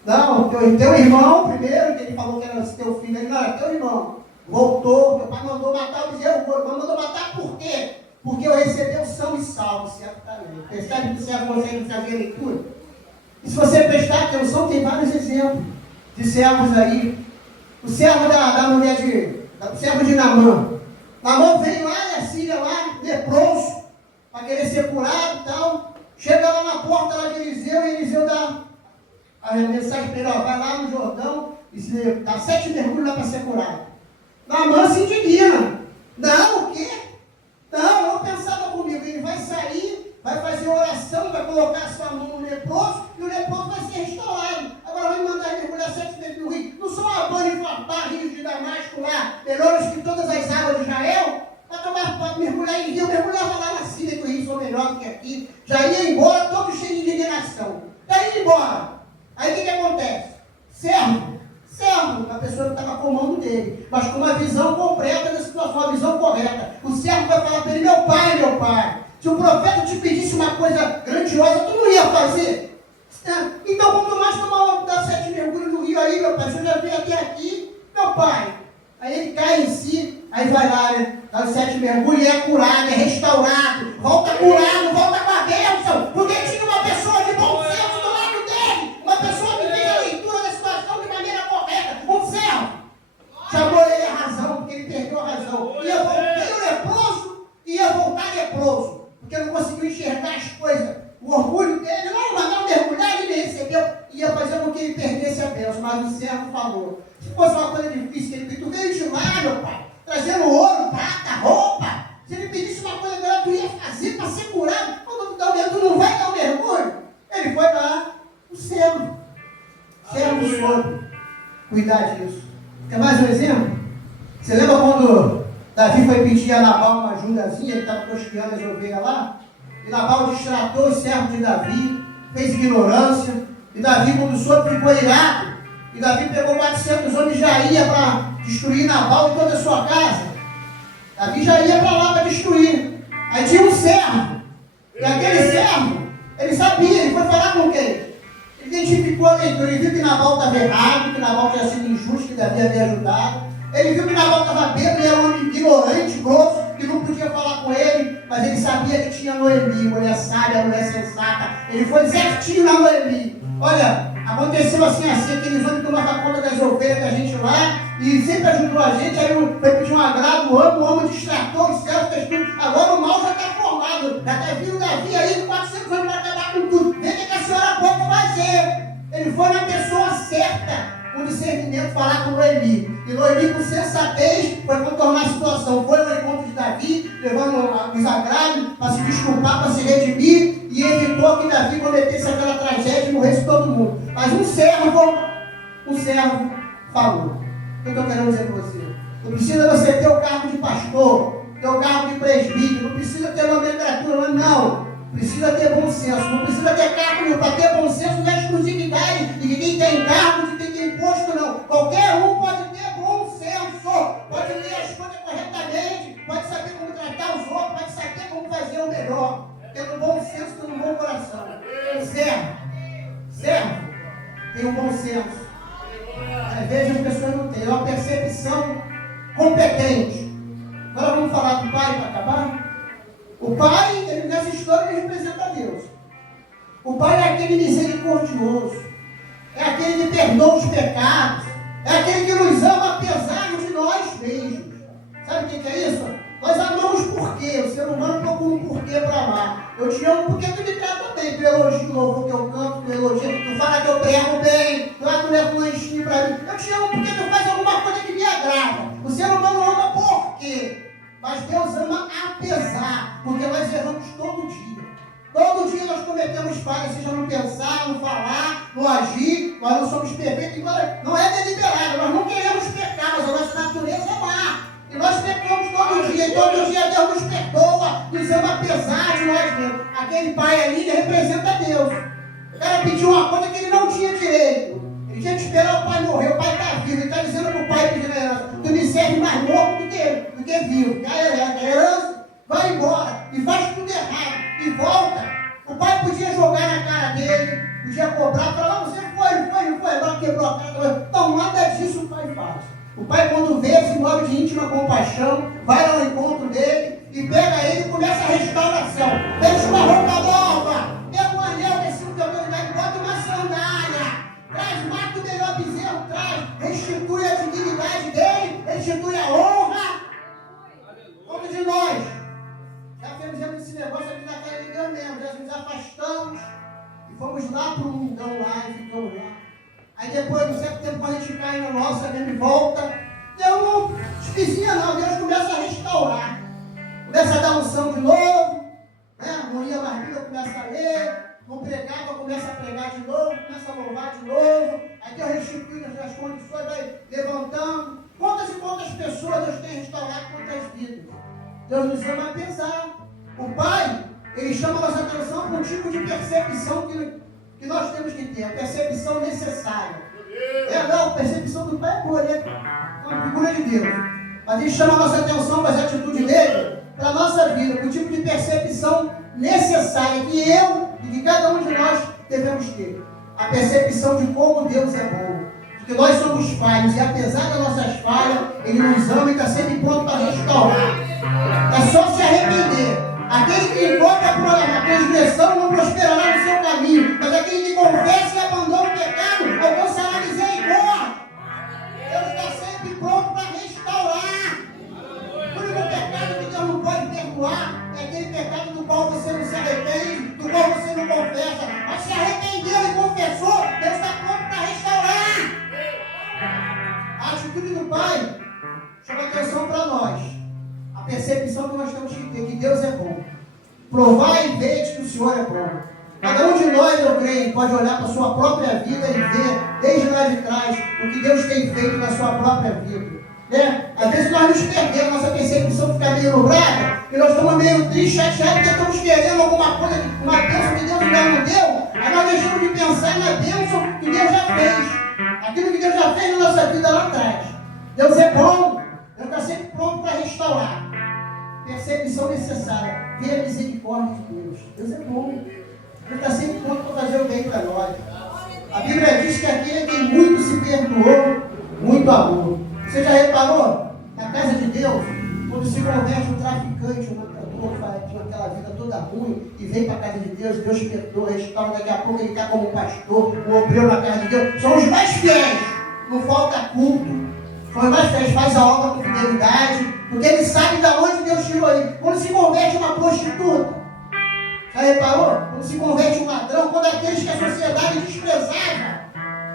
Não, teu irmão, primeiro, que ele falou que era teu filho, ele não era teu irmão. Voltou, teu pai mandou matar o bezerro, mandou matar por quê? Porque eu recebi o são e salvo, certamente. Percebe que o servo consegue fazer a leitura? E se você prestar atenção, tem vários exemplos de servos aí. O servo da mulher o servo de Naamã. Naamã veio lá na Síria, lá, leproso, para querer ser curado e tal. Chega lá na porta lá de Eliseu, e Eliseu dá a mensagem para ele, ó, vai lá no Jordão e dá 7 mergulhos lá para ser curado. Naamã se indigna. Não, o quê? Não, eu pensava comigo, ele vai sair, vai fazer oração, vai colocar a sua mão no leproso, e o leproso vai ser restaurado. Agora vai mandar mergulhar 7 vezes no rio. Não são Abana e Fabá, rios de Damasco lá, melhores que todas as águas de Israel? Para mergulhar em rio, mergulhava lá na Síria, que o rio são melhor do que aqui. Já ia embora, todo cheio de indignação. Já ia embora. Aí o que acontece? Servo, a pessoa que estava com o mão dele, mas com uma visão completa da situação, uma visão correta. O servo vai falar para ele, meu pai. Se o profeta te pedisse uma coisa grandiosa, tu não ia fazer? Então, quanto mais tomar dar 7 mergulhos no rio aí, meu pai, se eu já veio até aqui, meu pai. Aí ele cai em si, aí vai lá, né? Dá os 7 mergulhos e é curado, é restaurado, volta curado, volta com a bênção, porque tinha uma pessoa de bom senso do lado dele, uma pessoa que fez a leitura da situação de maneira correta, um servo. Chamou ele a razão, porque ele perdeu a razão. Ia voltar leproso, ia voltar leproso. Porque não conseguiu enxergar as coisas. O orgulho dele, não, mas não mergulhar, ele recebeu, ia fazer com que ele perdesse a bênção. Mas o servo falou, se fosse uma coisa difícil, ele pediu, tu veio de lá, meu pai, trazendo ouro, prata, roupa. Se ele pedisse uma coisa grande, tu ia fazer para ser curado. Quando tu dá o mergulho, tu não vai dar o mergulho. Ele foi lá, o servo soube cuidar disso. Quer mais um exemplo? Você lembra quando Davi foi pedir a Nabal uma ajudazinha, ele estava tosqueando as ovelhas lá, e Nabal distratou os servos de Davi, fez ignorância, e Davi, quando soube, ficou irado, e Davi pegou 400 homens e já ia para destruir Nabal e toda a sua casa. Davi já ia para lá para destruir. Aí tinha um servo, e aquele servo, ele sabia, ele foi falar com quem? Ele identificou a leitura, ele viu que Nabal estava errado, que Nabal tinha sido injusto, que Davi havia ajudado. Ele viu que Nabal estava bêbado, ele era um homem ignorante, grosso, que não podia falar com ele, mas ele sabia que tinha Noemi, mulher sábia, mulher sensata. Ele foi certinho na Noemi. Olha, aconteceu assim, aqueles homens tomavam conta das ovelhas da gente lá, e sempre ajudou a gente, aí foi pedir um agrado, o homem distratou, o céu fez tudo. Agora o mal já está formado, já está vindo Davi aí, 400 anos para acabar com tudo. Veja que a senhora pode fazer. Ele foi na pessoa certa, com discernimento, falar com Noemi. E Noemi, com sensatez, foi contornar a situação. Foi no encontro de Davi, levando os agrados para se desculpar, para se redimir, e evitou que Davi cometesse aquela tragédia e morresse todo mundo. Mas um servo falou. O que eu estou querendo dizer para você? Não precisa você ter o cargo de pastor, ter o cargo de presbítero, não precisa ter nomenclatura, não. Precisa ter bom senso, não precisa ter cargo, para ter bom senso não é exclusividade de que quem tem cargo, de quem tem posto, não. Qualquer Às vezes as pessoas não têm uma percepção competente. Agora vamos falar do pai para acabar? O pai, nessa história, ele representa Deus. O pai é aquele misericordioso, é aquele que perdoa os pecados, é aquele que nos ama apesar de nós mesmos. Sabe o que é isso? Nós amamos por quê? O ser humano procura um porquê para amar. Eu te amo porque tu me trata bem, tu elogia o louvor que eu canto, tu elogia, tu fala que eu prego bem, tu leva um lanchinho para mim. Eu te amo porque tu faz alguma coisa que me agrada. O ser humano ama por quê? Mas Deus ama apesar, porque nós erramos todo dia. Todo dia nós cometemos falhas, seja no pensar, no falar, no agir. Nós não somos perfeitos, embora não é deliberado, nós não queremos pecar, mas a nossa natureza é má. E nós pecamos todo dia, e todo dia Deus nos perdoa, nos ama apesar de nós mesmos. Aquele pai ali, ele representa Deus. O cara pediu uma coisa que ele não tinha direito. Ele tinha que esperar o pai morrer, o pai está vivo. Ele está dizendo para o pai pedindo a herança: tu me serve mais morto do que vivo. A herança vai embora e faz tudo errado. E volta. O pai podia jogar na cara dele, podia cobrar, falar: você foi, agora quebrou a cara. Não, nada disso o pai faz. O pai, quando vê, se move de íntima compaixão, vai ao encontro dele e pega ele e começa a restauração. Deixa uma roupa nova, pega um anel desse de autoridade, bota uma sandália, mata o melhor bezerro, restitui a dignidade dele, restitui a honra. Quanto de nós já fizemos esse negócio aqui na casa de Deus mesmo, já nos afastamos e fomos lá para o mundão lá e ficamos lá. Aí depois de um certo tempo, quando a gente cai na nossa mesmo volta, Deus não desvicia não, Deus começa a restaurar. Começa a dar unção de novo, né? Não ia mais Bíblia, começa a ler, não pregava, começa a pregar de novo, começa a louvar de novo. Aí Deus restitui as condições, vai levantando. Quantas e quantas pessoas Deus tem restaurado, quantas vidas. Deus nos ama apesar. O Pai, ele chama a nossa atenção para um tipo de percepção que nós temos que ter, a percepção necessária. A percepção do Pai é boa, né? É uma figura de Deus. Mas ele chama a nossa atenção para as atitudes dele, para a nossa vida, para o tipo de percepção necessária que eu e que cada um de nós devemos ter. A percepção de como Deus é bom, de que nós somos falhos e apesar das nossas falhas, ele nos ama e está sempre pronto para restaurar. É só se arrepender. Aquele que encontra a transgressão não prosperará no seu caminho, mas aquele que confessa e abandona o pecado alcançará a misericórdia. Deus está sempre pronto para restaurar. O único pecado que Deus não pode perdoar é aquele pecado do qual você não se arrepende, do qual você não confessa. Mas se arrependeu e confessou, Deus está pronto para restaurar. A atitude do Pai chama atenção para nós. A percepção que nós temos que ter, que Deus é bom. Provar e ver que o Senhor é bom. Cada um de nós, eu creio, pode olhar para a sua própria vida e ver, desde lá de trás, o que Deus tem feito na sua própria vida. Né? Às vezes nós nos perdemos, nossa percepção fica meio nublada, e nós estamos meio tristes, chateados, porque estamos querendo alguma coisa, uma bênção que Deus ainda não deu, aí nós deixamos de pensar na bênção que Deus já fez. Aquilo que Deus já fez na nossa vida lá atrás. Deus é bom, Deus está sempre pronto para restaurar. Percepção necessária, ver a misericórdia de Deus. Deus é bom. Ele está sempre pronto para fazer o bem para nós. A Bíblia diz que aquele que muito se perdoou, muito amou. Você já reparou? Na casa de Deus, quando se converte um traficante, um matador, tinha aquela vida toda ruim, e vem para a casa de Deus, Deus perdoa, restaura, daqui a pouco ele está como pastor, um obreiro na casa de Deus. São os mais fiéis. Não falta culto. São os mais fiéis, faz a obra com fidelidade, porque ele sabe de onde Deus tirou ele. Quando se converte uma prostituta, já reparou? Quando se converte um ladrão, quando aqueles que a sociedade desprezava,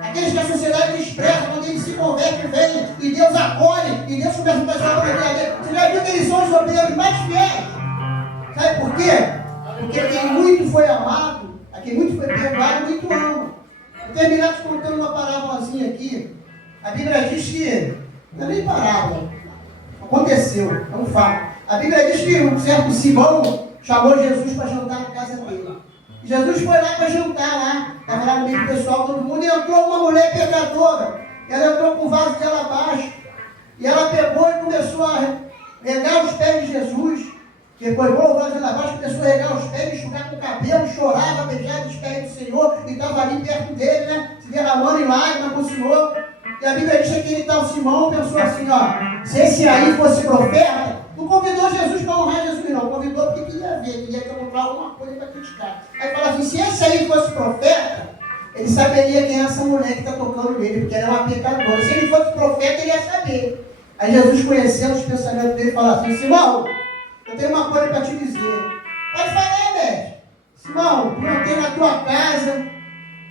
aqueles que a sociedade despreza, quando ele se converte, vem e Deus acolhe, e Deus começa a fazer a obra dele. Você já viu que eles são os obreiros mais fiéis? Sabe por quê? Porque quem muito foi amado, a quem muito foi perdoado, muito ama. Vou terminar te contando uma parábolazinha aqui. A Bíblia diz que, não é nem parábola, aconteceu, é um fato. A Bíblia diz que um certo Simão chamou Jesus para jantar na casa dele. E Jesus foi lá para jantar lá, estava lá no meio do pessoal, todo mundo, e entrou uma mulher pecadora. Ela entrou com um vaso de alabastro, e ela pegou e começou a regar os pés de Jesus, que pegou o vaso de alabastro, começou a regar os pés, enxugar com o cabelo, chorava, beijar os pés do Senhor, e estava ali perto dele, né, se derramando em lágrimas com o Senhor. E a Bíblia diz que aquele tal Simão pensou assim, ó, se esse aí fosse profeta, não convidou Jesus para honrar Jesus, não. Convidou porque queria ver, queria encontrar alguma coisa para criticar. Aí fala assim, se esse aí fosse profeta, ele saberia quem é essa mulher que está tocando nele, porque ela é uma pecadora. Se ele fosse profeta, ele ia saber. Aí Jesus, conhecendo os pensamentos dele, fala assim, Simão, eu tenho uma coisa para te dizer. Pode falar, mestre. Simão, tu não tem na tua casa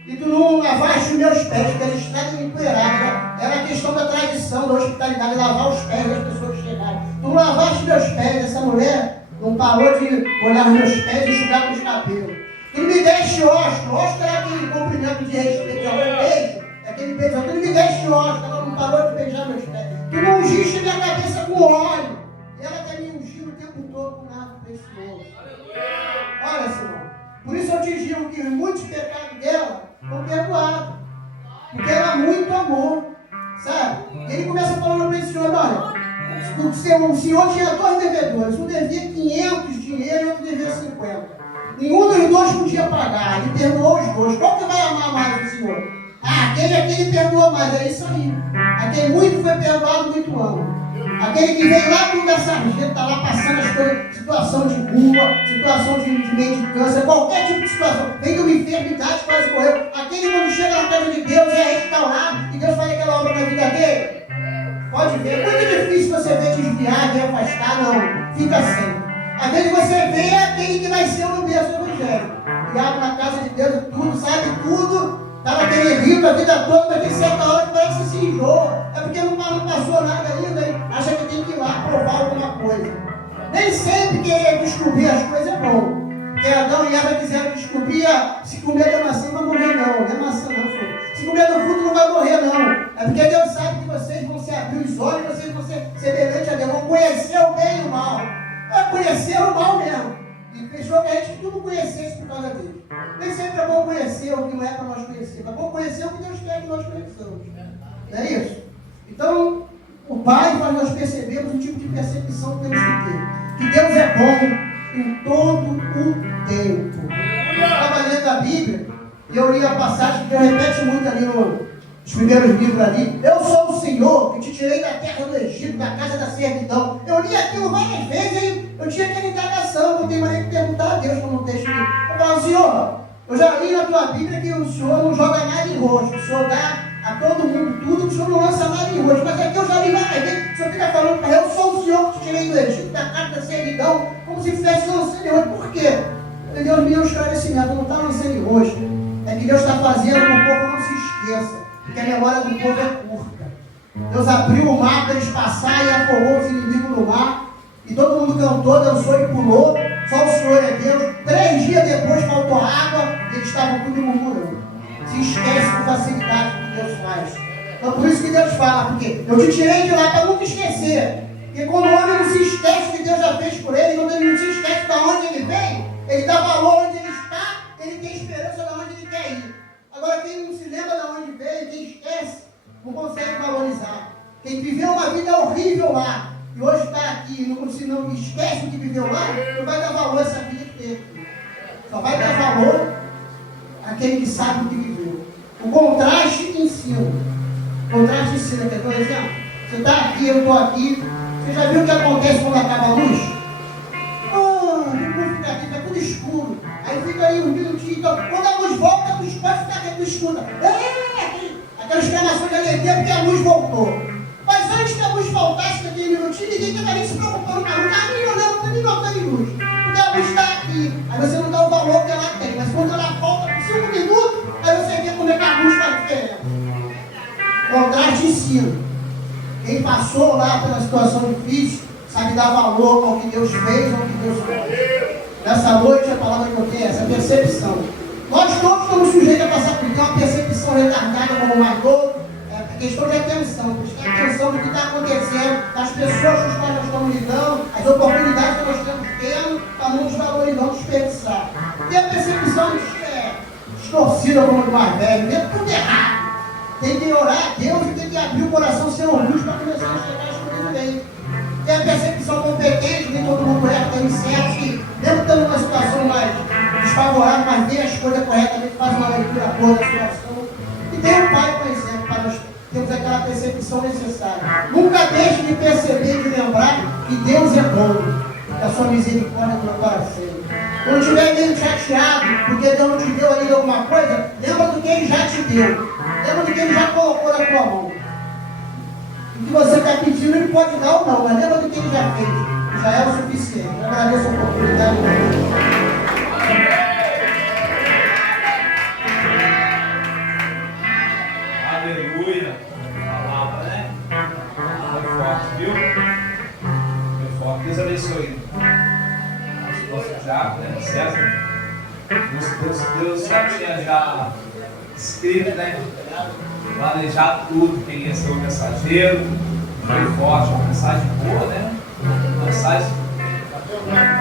e tu não lavaste os meus pés, porque a estrada me empoeirada. Era a questão da tradição, da hospitalidade, lavar os pés das pessoas que chegaram. Tu não lavaste meus pés, essa mulher não parou de olhar os meus pés e enxugar com os cabelos. Tu não me deste hóstia, hóstia era aquele cumprimento de respeito, de algum beijo, aquele beijo. Tu não me deste hóstia, ela não parou de beijar meus pés. Tu não ungiste minha cabeça com óleo, e ela quer me ungir o tempo todo com nada precioso. Olha, Senhor, por isso eu te digo que muitos pecados dela foram perdoados, porque ela muito amor, sabe? E ele começa falando para esse senhor, olha, o senhor tinha 2 devedores, um devia 500 dinheiro e outro devia 50. Nenhum dos 2 podia pagar, ele perdoou os 2. Qual que vai amar mais o senhor? Ah, aquele perdoou mais, é isso aí. Aquele muito foi perdoado, muito ama. Aquele que veio lá do da sarjeta, está lá passando as coisas, situação de rua, situação de mendicância, qualquer tipo de situação, vem de uma enfermidade, quase morreu. Aquele quando chega na casa de Deus é restaurado e Deus faz aquela obra na vida dele. Pode ver, é muito difícil você ver desviar, ver afastar, não, fica sem. Às vezes você vê aquele que nasceu no berço do evangelho, criado na casa de Deus, tudo, sabe tudo, está naquele rito a vida toda, mas tem certa hora que parece que se enjoa. É porque não passou nada ainda, hein? Acha que tem que ir lá provar alguma coisa. Nem sempre querer descobrir as coisas é bom. Porque Adão e Eva quiseram descobrir, se comer da maçã não vai morrer não. Não é maçã não, filho. Se comer do fruto não vai morrer não. É porque Deus sabe que vocês vão se abrir os olhos, vocês vão ser semelhantes a Deus, vão conhecer o bem e o mal. Vai conhecer o mal mesmo. E fechou que a gente tudo conhecesse por causa dele. Nem sempre é bom conhecer o que não é para nós conhecer. É bom conhecer o que Deus quer que nós conheçamos. Não é isso? Então, o Pai faz nós percebermos o tipo de percepção que temos que ter. Que Deus é bom em todo o tempo. Eu estava lendo a Bíblia e eu li a passagem que eu repete muito ali nos primeiros livros ali. Eu sou o Senhor que te tirei da terra do Egito, da casa da servidão. Eu li aquilo várias vezes e eu tinha aquela indagação, não tem mais nem que perguntar a Deus como um texto. Eu falo, Senhor, eu já li na tua Bíblia que o Senhor não joga nada em rosto, o Senhor dá a todo mundo tudo, o Senhor não lança nada em rosto. Mas aqui eu já li várias vezes, o Senhor fica falando para eu sou o Senhor que te tirei do Egito, da casa da servidão, como se estivesse lançando em rosto. Por quê? Porque Deus me deu um esclarecimento, não está lançando em rosto. É que Deus está fazendo para o povo não se esqueça, porque a memória do povo é curta. Deus abriu o mar para eles passarem e aforrou os inimigos no mar, e todo mundo cantou, dançou e pulou, só o Senhor é Deus. 3 dias depois faltou água, e eles estavam tudo murmurando. Se esquece com facilidade o que Deus faz. Então por isso que Deus fala, porque eu te tirei de lá para nunca esquecer. Porque quando o homem não se esquece o que Deus já fez por ele, quando ele não se esquece de onde ele vem, ele dá valor onde ele está, ele tem esperança de onde ele quer ir. Agora quem não se lembra de onde veio, quem esquece, não consegue valorizar. Quem viveu uma vida horrível lá, e hoje está aqui, não esquece o que viveu lá, não vai dar valor a essa vida que teve. Só vai dar valor aquele que sabe o que viveu. O contraste ensina. O contraste ensina. Por exemplo, você está aqui, eu estou aqui. Você já viu o que acontece quando acaba a luz? Oh, não fica aqui, está tudo escuro. Aí fica aí um minutinho. Então, quando a luz volta, tu pode ficar aqui, tu escuta. Aquela exclamação de alegria porque a luz voltou. Mas antes que a luz faltasse naquele minutinho, ninguém estava nem se preocupando com a luz. Não estava nem olhando, não estava nem notando em luz. Porque a luz está aqui. Aí você não dá o valor que ela tem. Mas quando ela volta por 5 minutos, aí você vê como é que a luz está diferente. Contraste ensina. Quem passou lá pela situação difícil, sabe dar valor ao que Deus fez, ao que Deus fez. Nessa noite a palavra que eu tenho é essa percepção. Nós todos estamos sujeitos a passar por uma percepção retardada como o Margot. É questão de atenção, prestar atenção no que está acontecendo, as pessoas com as quais nós estamos lidando, as oportunidades que nós estamos tendo, para não desvalorizar, não desperdiçar. E a percepção distorcida como do mais velho, é tudo errado. Tem que orar a Deus e tem que abrir o coração sem orgulho para começar a chegar as coisas bem. Tem a percepção competente, nem todo mundo erra, tem insetos que, mesmo estando numa situação mais desfavorável, mas vê as coisas corretamente, faz uma leitura boa da situação. E tem um pai, por exemplo, para nós termos aquela que são necessárias. Nunca deixe de perceber, de lembrar que Deus é bom, que a sua misericórdia dura para sempre. Quando estiver meio chateado, porque Deus não te deu ainda alguma coisa, lembra do que Ele já te deu. Lembra do que Ele já colocou na tua mão. O que você está pedindo, Ele pode dar ou não, mas lembra do que Ele já fez. Já é o suficiente. Eu agradeço a oportunidade. Aleluia. Palavra, né? Foi forte, viu? Foi forte. Deus abençoe. Nosso diabo, né? César. Deus já tinha já escrito, né? Planejado tudo. Quem ia ser o mensageiro. Foi forte. Uma mensagem boa, né? Uma mensagem.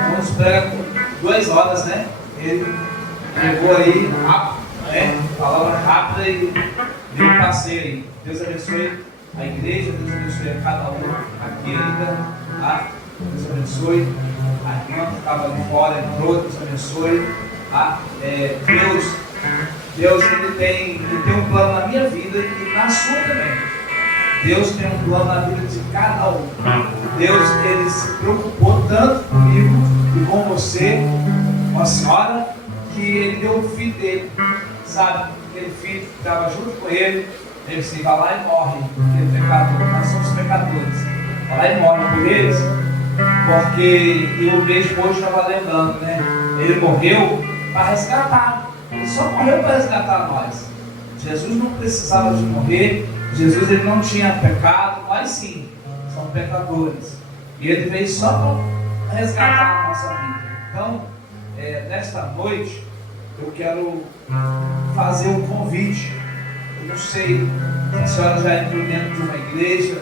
Vamos pregar com 2 horas, né? Ele pegou aí rápido, né? Palavra rápida e deu um passeio aí. Deus abençoe a igreja, Deus abençoe a cada um aqui ainda, tá? Deus abençoe a irmã que estava ali fora, entrou, Deus abençoe, tá? Deus ele tem um plano na minha vida e na sua também. Deus tem um plano na vida de cada um. Deus ele se preocupou tanto comigo e com você, com a senhora, que ele deu o filho dele, sabe? Aquele filho que estava junto com ele, ele se vai lá e morre, aquele pecador. Nós somos pecadores, vai lá e morre por eles, porque eu mesmo hoje estava lembrando, né? Ele morreu para resgatar, ele só morreu para resgatar nós. Jesus não precisava de morrer, Jesus ele não tinha pecado, nós sim, somos pecadores, e ele veio só para resgatar a nossa vida. Então, nesta noite, eu quero fazer um convite. Eu não sei se a senhora já entrou dentro de uma igreja,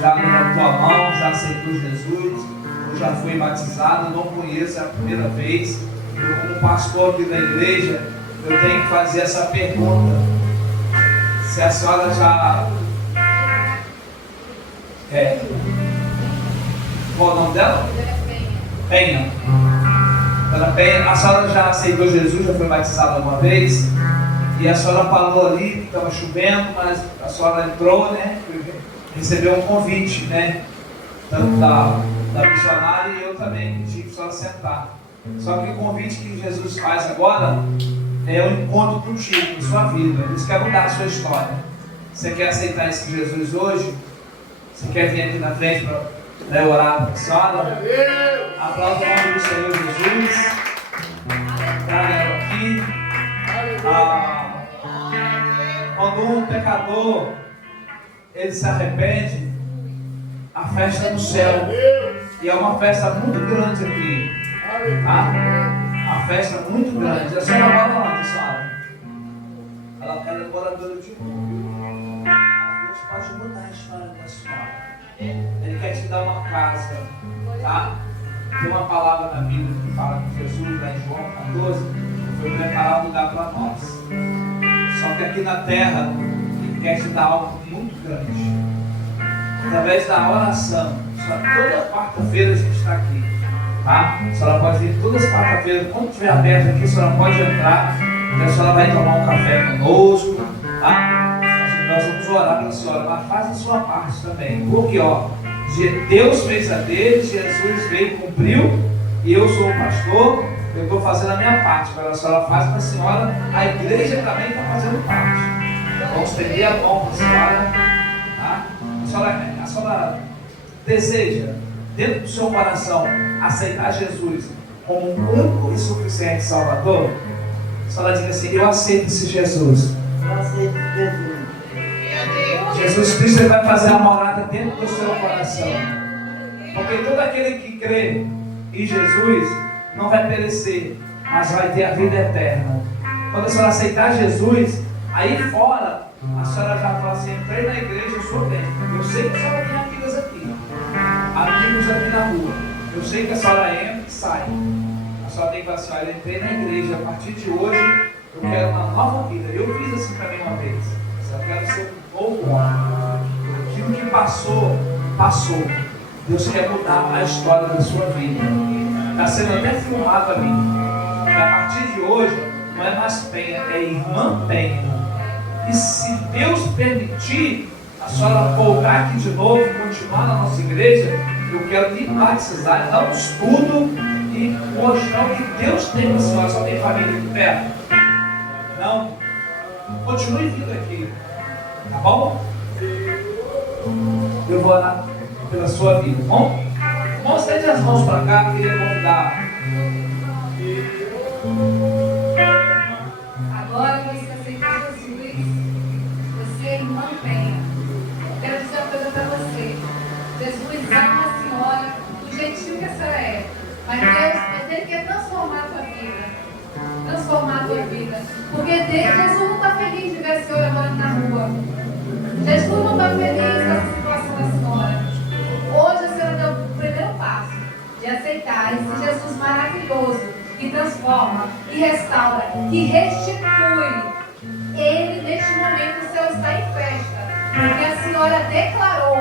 já levantou a mão, já aceitou Jesus, ou já foi batizado. Eu não conheço, é a primeira vez. Eu, como pastor aqui da igreja, eu tenho que fazer essa pergunta. Se a senhora já... Qual o nome dela? Penha. A senhora já aceitou Jesus, já foi batizada uma vez, e a senhora falou ali que estava chovendo, mas a senhora entrou, né? Recebeu um convite, né? Tanto da missionária e eu também pedi para a senhora sentar. Só que o convite que Jesus faz agora é um encontro contigo, em sua vida. Ele quer mudar a sua história. Você quer aceitar esse Jesus hoje? Você quer vir aqui na frente para orar para a senhora? Aplauda o nome do Senhor Jesus. Traga ela aqui. Quando um pecador ele se arrepende, a festa é no céu. E é uma festa muito grande aqui. Tá? A festa é muito grande. A senhora mora onde, senhora? Ela é moradora de rua. Deus pode mudar a história da senhora. Ele quer te dar uma casa, tá? Tem uma palavra na Bíblia que fala que Jesus, lá em João 14, foi preparar um lugar para nós. Só que aqui na terra, Ele quer te dar algo muito grande. Através da oração. Só toda quarta-feira a gente está aqui, tá? A senhora pode vir todas as quarta-feiras, quando estiver aberto aqui, a senhora pode entrar. A senhora vai tomar um café conosco, tá? Nós vamos orar para a senhora, mas faz a sua parte também. Porque, Deus fez a dele, Jesus veio, cumpriu, e eu sou o pastor, eu estou fazendo a minha parte. Agora a senhora faz para a senhora, a igreja também está fazendo parte. Vamos estender a mão para a senhora, tá? A senhora deseja, dentro do seu coração, aceitar Jesus como um único e suficiente Salvador? A senhora diga assim: eu aceito esse Jesus. Eu aceito Jesus. Jesus Cristo ele vai fazer a morada dentro do seu coração. Porque todo aquele que crê em Jesus não vai perecer, mas vai ter a vida eterna. Quando a senhora aceitar Jesus, aí fora, a senhora já fala assim: entrei na igreja, eu sou dentro. Eu sei que a senhora tem amigos aqui na rua. Eu sei que a senhora entra e sai. A senhora tem que falar assim: olha, eu entrei na igreja, a partir de hoje eu quero uma nova vida. Eu fiz assim para mim uma vez. Eu quero ser um novo homem. Aquilo que passou, passou. Deus quer mudar a história da sua vida. Está sendo até filmado ali. E a partir de hoje, não é mais Penha, é Irmã Penha. E se Deus permitir, a senhora voltar aqui de novo, continuar na nossa igreja, eu quero lhe batizar, dar um estudo e mostrar o que Deus tem para a senhora. Só tem família aqui perto? Não? Continue vindo aqui, tá bom? Eu vou orar pela sua vida, tá bom? Vamos estender as mãos para cá, queria convidar. Agora você aceitou Jesus, você não tenha. Quero dizer uma coisa para você. Jesus ama a senhora do jeitinho que a senhora é. Mas Ele quer transformar a tua vida. Transformar a tua vida. Porque Jesus não está feliz de ver a senhora morando na rua. Jesus não está feliz com essa situação da senhora. Hoje a senhora deu o primeiro passo de aceitar esse Jesus maravilhoso que transforma, que restaura, que restitui. Ele, neste momento, o céu está em festa, porque a senhora declarou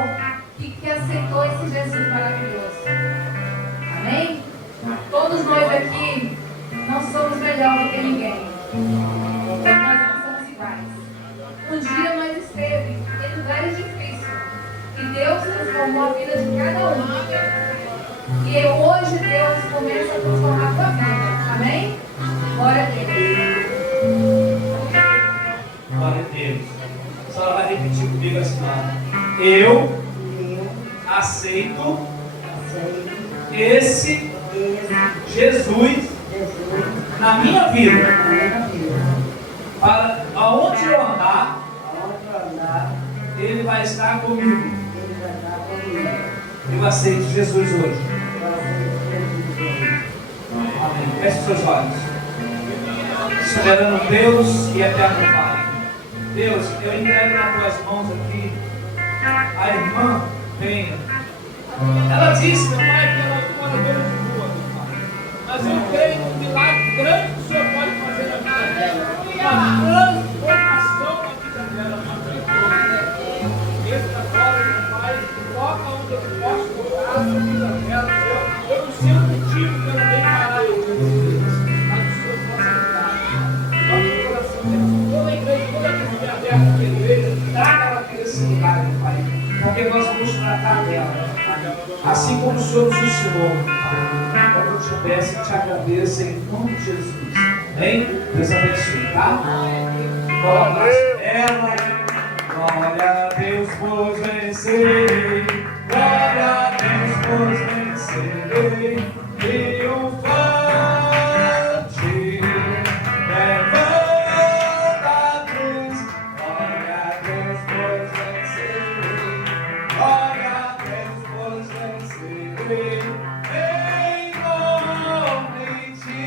que aceitou esse Jesus maravilhoso. Amém? Todos nós aqui não somos melhores do que ninguém. Nós não somos iguais. Um dia nós esteve em lugares difíceis e Deus transformou a vida de cada um. E hoje Deus começa a transformar a tua vida. Amém? Glória a Deus. Glória a Deus. A senhora vai repetir comigo assim: eu aceito esse Jesus na minha vida. Para aonde eu andar, Ele vai estar comigo. Eu aceito Jesus hoje. Amém. Feche os seus olhos. Soberano Deus e eterno Pai. Deus, eu entrego nas tuas mãos aqui a irmã Penha. Ela disse, meu Pai, que ela é uma moradora de rua, meu Pai. Mas eu creio no milagre grande que o Senhor pode fazer na vida dela. Uma transformação na vida dela, Esse agora, meu Pai, toca onde eu posso tocar a vida dela. Eu não sei o motivo que ela vem parar no Deus. Mas o Senhor possa ajudar. Toque o coração dela. Toda a igreja, toda a pessoa aberta aqui na igreja, traga ela aqui nesse lugar, meu Pai. Porque nós vamos tratar dela. Assim como o Senhor nos ensinou, Pai. Eu te peço e te agradeço em nome de Jesus. Amém? Deus abençoe, tá? Glória a glória a Deus, pois vencerei. Glória a Deus, pois vencerei. Triunfante, levanta a cruz. Glória a Deus, pois vencerei. Glória a Deus, pois vencerei. Em nome de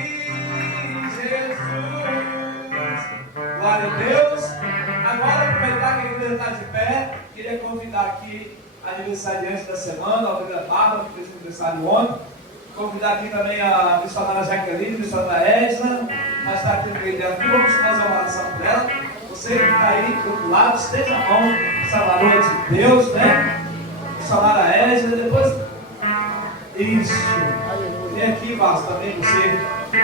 Jesus. Glória a Deus. Agora, aproveitar que a igreja está de pé, queria convidar aqui a aniversariante da semana, a Almeida Bárbara, que fez aniversário ontem. Convidar aqui também a missionária Jaqueline, a missionária Edna, mas está aqui no meio dela. E vamos fazer uma oração por ela. Você que está aí do outro lado, esteja a mão, essa valor de Deus, né? Missionária Edna, depois. Isso. E aqui, Vasco, também você.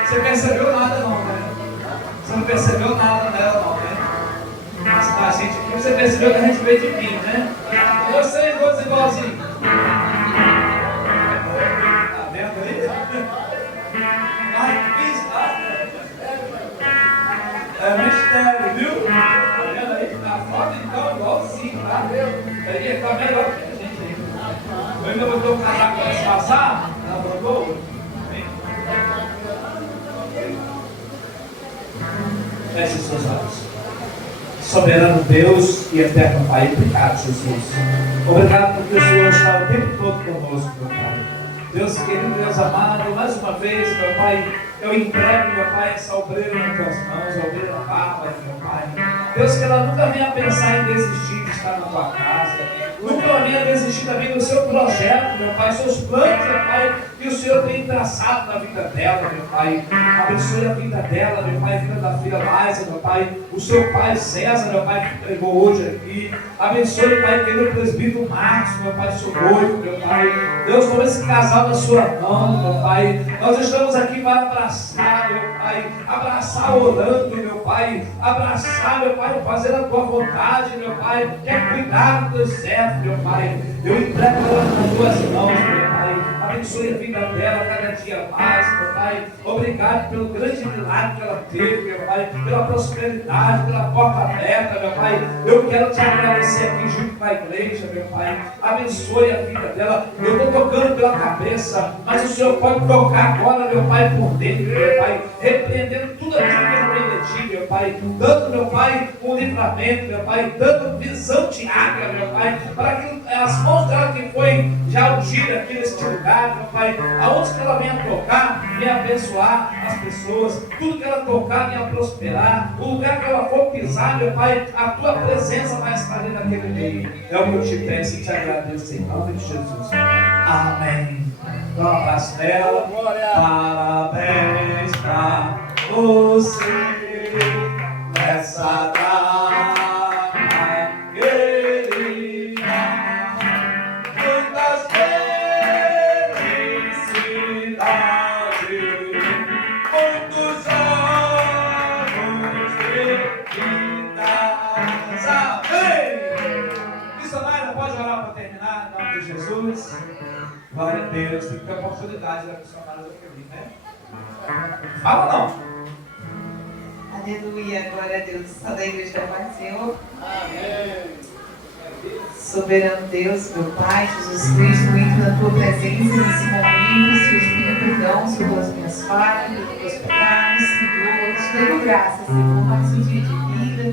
Você percebeu nada, não, né? Você não percebeu nada dela, não, né? A gente aqui, você percebeu que a gente veio de mim, né? Vocês dois igualzinhos. Tá vendo aí? Ai, que fiz, tá? É mistério, viu? Tá vendo aí? Na foto então, igualzinho, tá? Ele tá melhor que a gente aí. Eu ainda vou ter o casaco para se passar. Ela botou. Feche os seus olhos. Soberano Deus e eterno Pai, obrigado, Jesus. Obrigado porque o Senhor está o tempo todo conosco, meu Pai. Deus querido, Deus amado, mais uma vez, meu Pai, eu entrego, meu Pai, essa obreira nas tuas mãos, a obreira Bárbara, meu Pai. Deus, que ela nunca venha pensar em desistir de estar na tua casa, nunca venha desistir também do seu projeto, meu Pai, seus planos, meu Pai, que o Senhor tem traçado na vida dela, meu Pai. Abençoe a vida dela, meu Pai, a vida da filha Laisa, meu Pai, o seu pai César, meu Pai, que pregou hoje aqui. Abençoe, Pai, querido presbítero Marcos, meu Pai, seu noivo, meu Pai. Deus, toma esse casal na sua mão, meu Pai. Nós estamos aqui para abraçar, meu Pai, abraçar orando, meu Pai, abraçar, meu Pai, fazer a tua vontade, meu Pai, quer cuidar dos servos, meu Pai. Eu entrego ela nas tuas mãos, meu Pai. Abençoe a vida dela cada dia mais, meu Pai. Obrigado pelo grande milagre que ela teve, meu Pai, pela prosperidade, pela porta aberta, meu Pai. Eu quero te agradecer aqui junto com a igreja, meu Pai. Abençoe a vida dela. Eu estou tocando pela cabeça, mas o Senhor pode tocar agora, meu Pai, por dentro, meu Pai, repreendendo tudo aquilo que não vem de ti, meu Pai, dando, meu Pai, um livramento, meu Pai, dando visão de águia, meu Pai, para que as mãos dela que foi já ungida aqui neste lugar, meu Pai, aonde que ela venha tocar, venha abençoar as pessoas, tudo que ela tocar venha prosperar, o lugar que ela for pisar, meu Pai, a tua presença vai estar ali naquele meio. É o que eu te peço e te agradeço em nome de Jesus. Amém. Dá um abraço nela. Parabéns pra você nessa data querida. Muitas felicidades, muitos anos de vida. Amém. Missionário, pode orar para terminar em nome de Jesus. Glória a Deus, tem que ter oportunidade da missionária do caminho, né? Fala não. Aleluia, glória a Deus. Toda a igreja da paz do Senhor. Amém. Soberano Deus, meu Pai, Jesus Cristo, eu entro na tua presença nesse momento, Senhor, te pido perdão, Senhor, pelas minhas falhas, pelos meus pecados, Senhor, eu te dou graça, Senhor, por mais um dia de vida.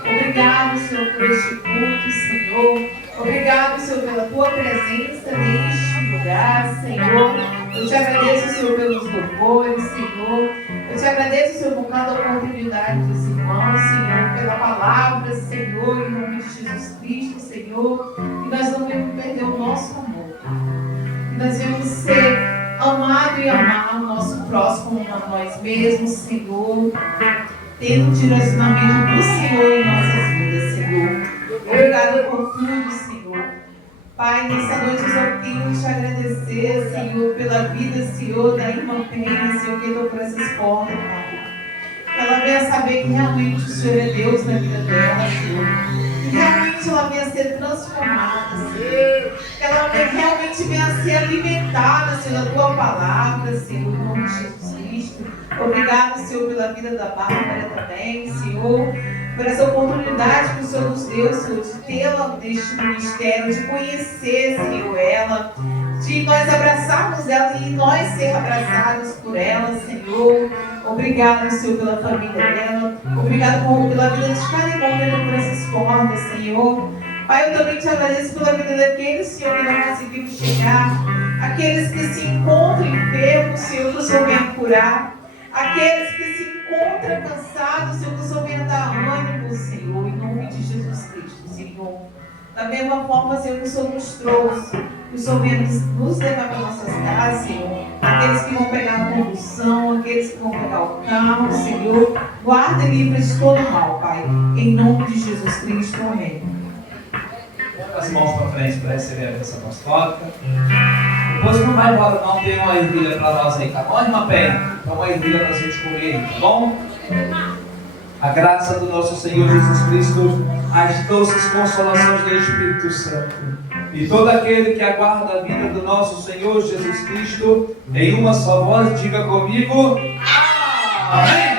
Obrigado, Senhor, por este culto, Senhor. Obrigado, Senhor, pela tua presença neste lugar, Senhor. Eu te agradeço, Senhor, pelos louvores, Senhor. Eu te agradeço, Senhor, por cada oportunidade dos irmãos, Senhor, pela palavra, Senhor, em nome de Jesus Cristo, Senhor. E nós não devemos perder o nosso amor, e nós devemos ser amados e amar o nosso próximo como a nós mesmos, Senhor, tendo um direcionamento do Senhor em nossas vidas, Senhor. Obrigada por tudo, Senhor. Pai, nessa noite eu só tenho te agradecer, Senhor, pela vida, Senhor, da irmã Penha, Senhor, que entrou por essas portas, Pai. Ela venha saber que realmente o Senhor é Deus na vida dela, Senhor. Que realmente ela venha ser transformada, Senhor. Que ela realmente venha ser alimentada, Senhor, da tua palavra, Senhor, em nome de Jesus Cristo. Obrigada, Senhor, pela vida da Bárbara também, Senhor. Por essa oportunidade que o Senhor nos deu, Senhor, de tê-la neste ministério, de conhecer, Senhor, ela, de nós abraçarmos ela e nós ser abraçados por ela, Senhor. Obrigado, Senhor, pela família dela. Obrigado pela vida de cada irmão que entrou por essas portas, Senhor. Pai, eu também te agradeço pela vida daqueles, Senhor, que não conseguiram chegar, aqueles que se encontram enfermos, Senhor, que o Senhor venha curar. Aqueles que se encontram cansados, Senhor, que o Senhor venha dar ânimo, Senhor, em nome de Jesus Cristo, Senhor. Da mesma forma, Senhor, que o Senhor nos trouxe, que o Senhor venha nos levar para nossas casas, Senhor. Aqueles que vão pegar a condução, aqueles que vão pegar o carro, Senhor. Guarda e livra de todo mal, Pai. Em nome de Jesus Cristo, amém. As mãos para frente para receber a bênção apostólica. Depois não vai embora não, tem uma ervilha para nós aí, tá bom, irmã Penha? Tem uma ervilha para a gente comer aí, tá bom? A graça do nosso Senhor Jesus Cristo, as doces consolações do Espírito Santo e todo aquele que aguarda a vida do nosso Senhor Jesus Cristo, em uma só voz, diga comigo: Amém!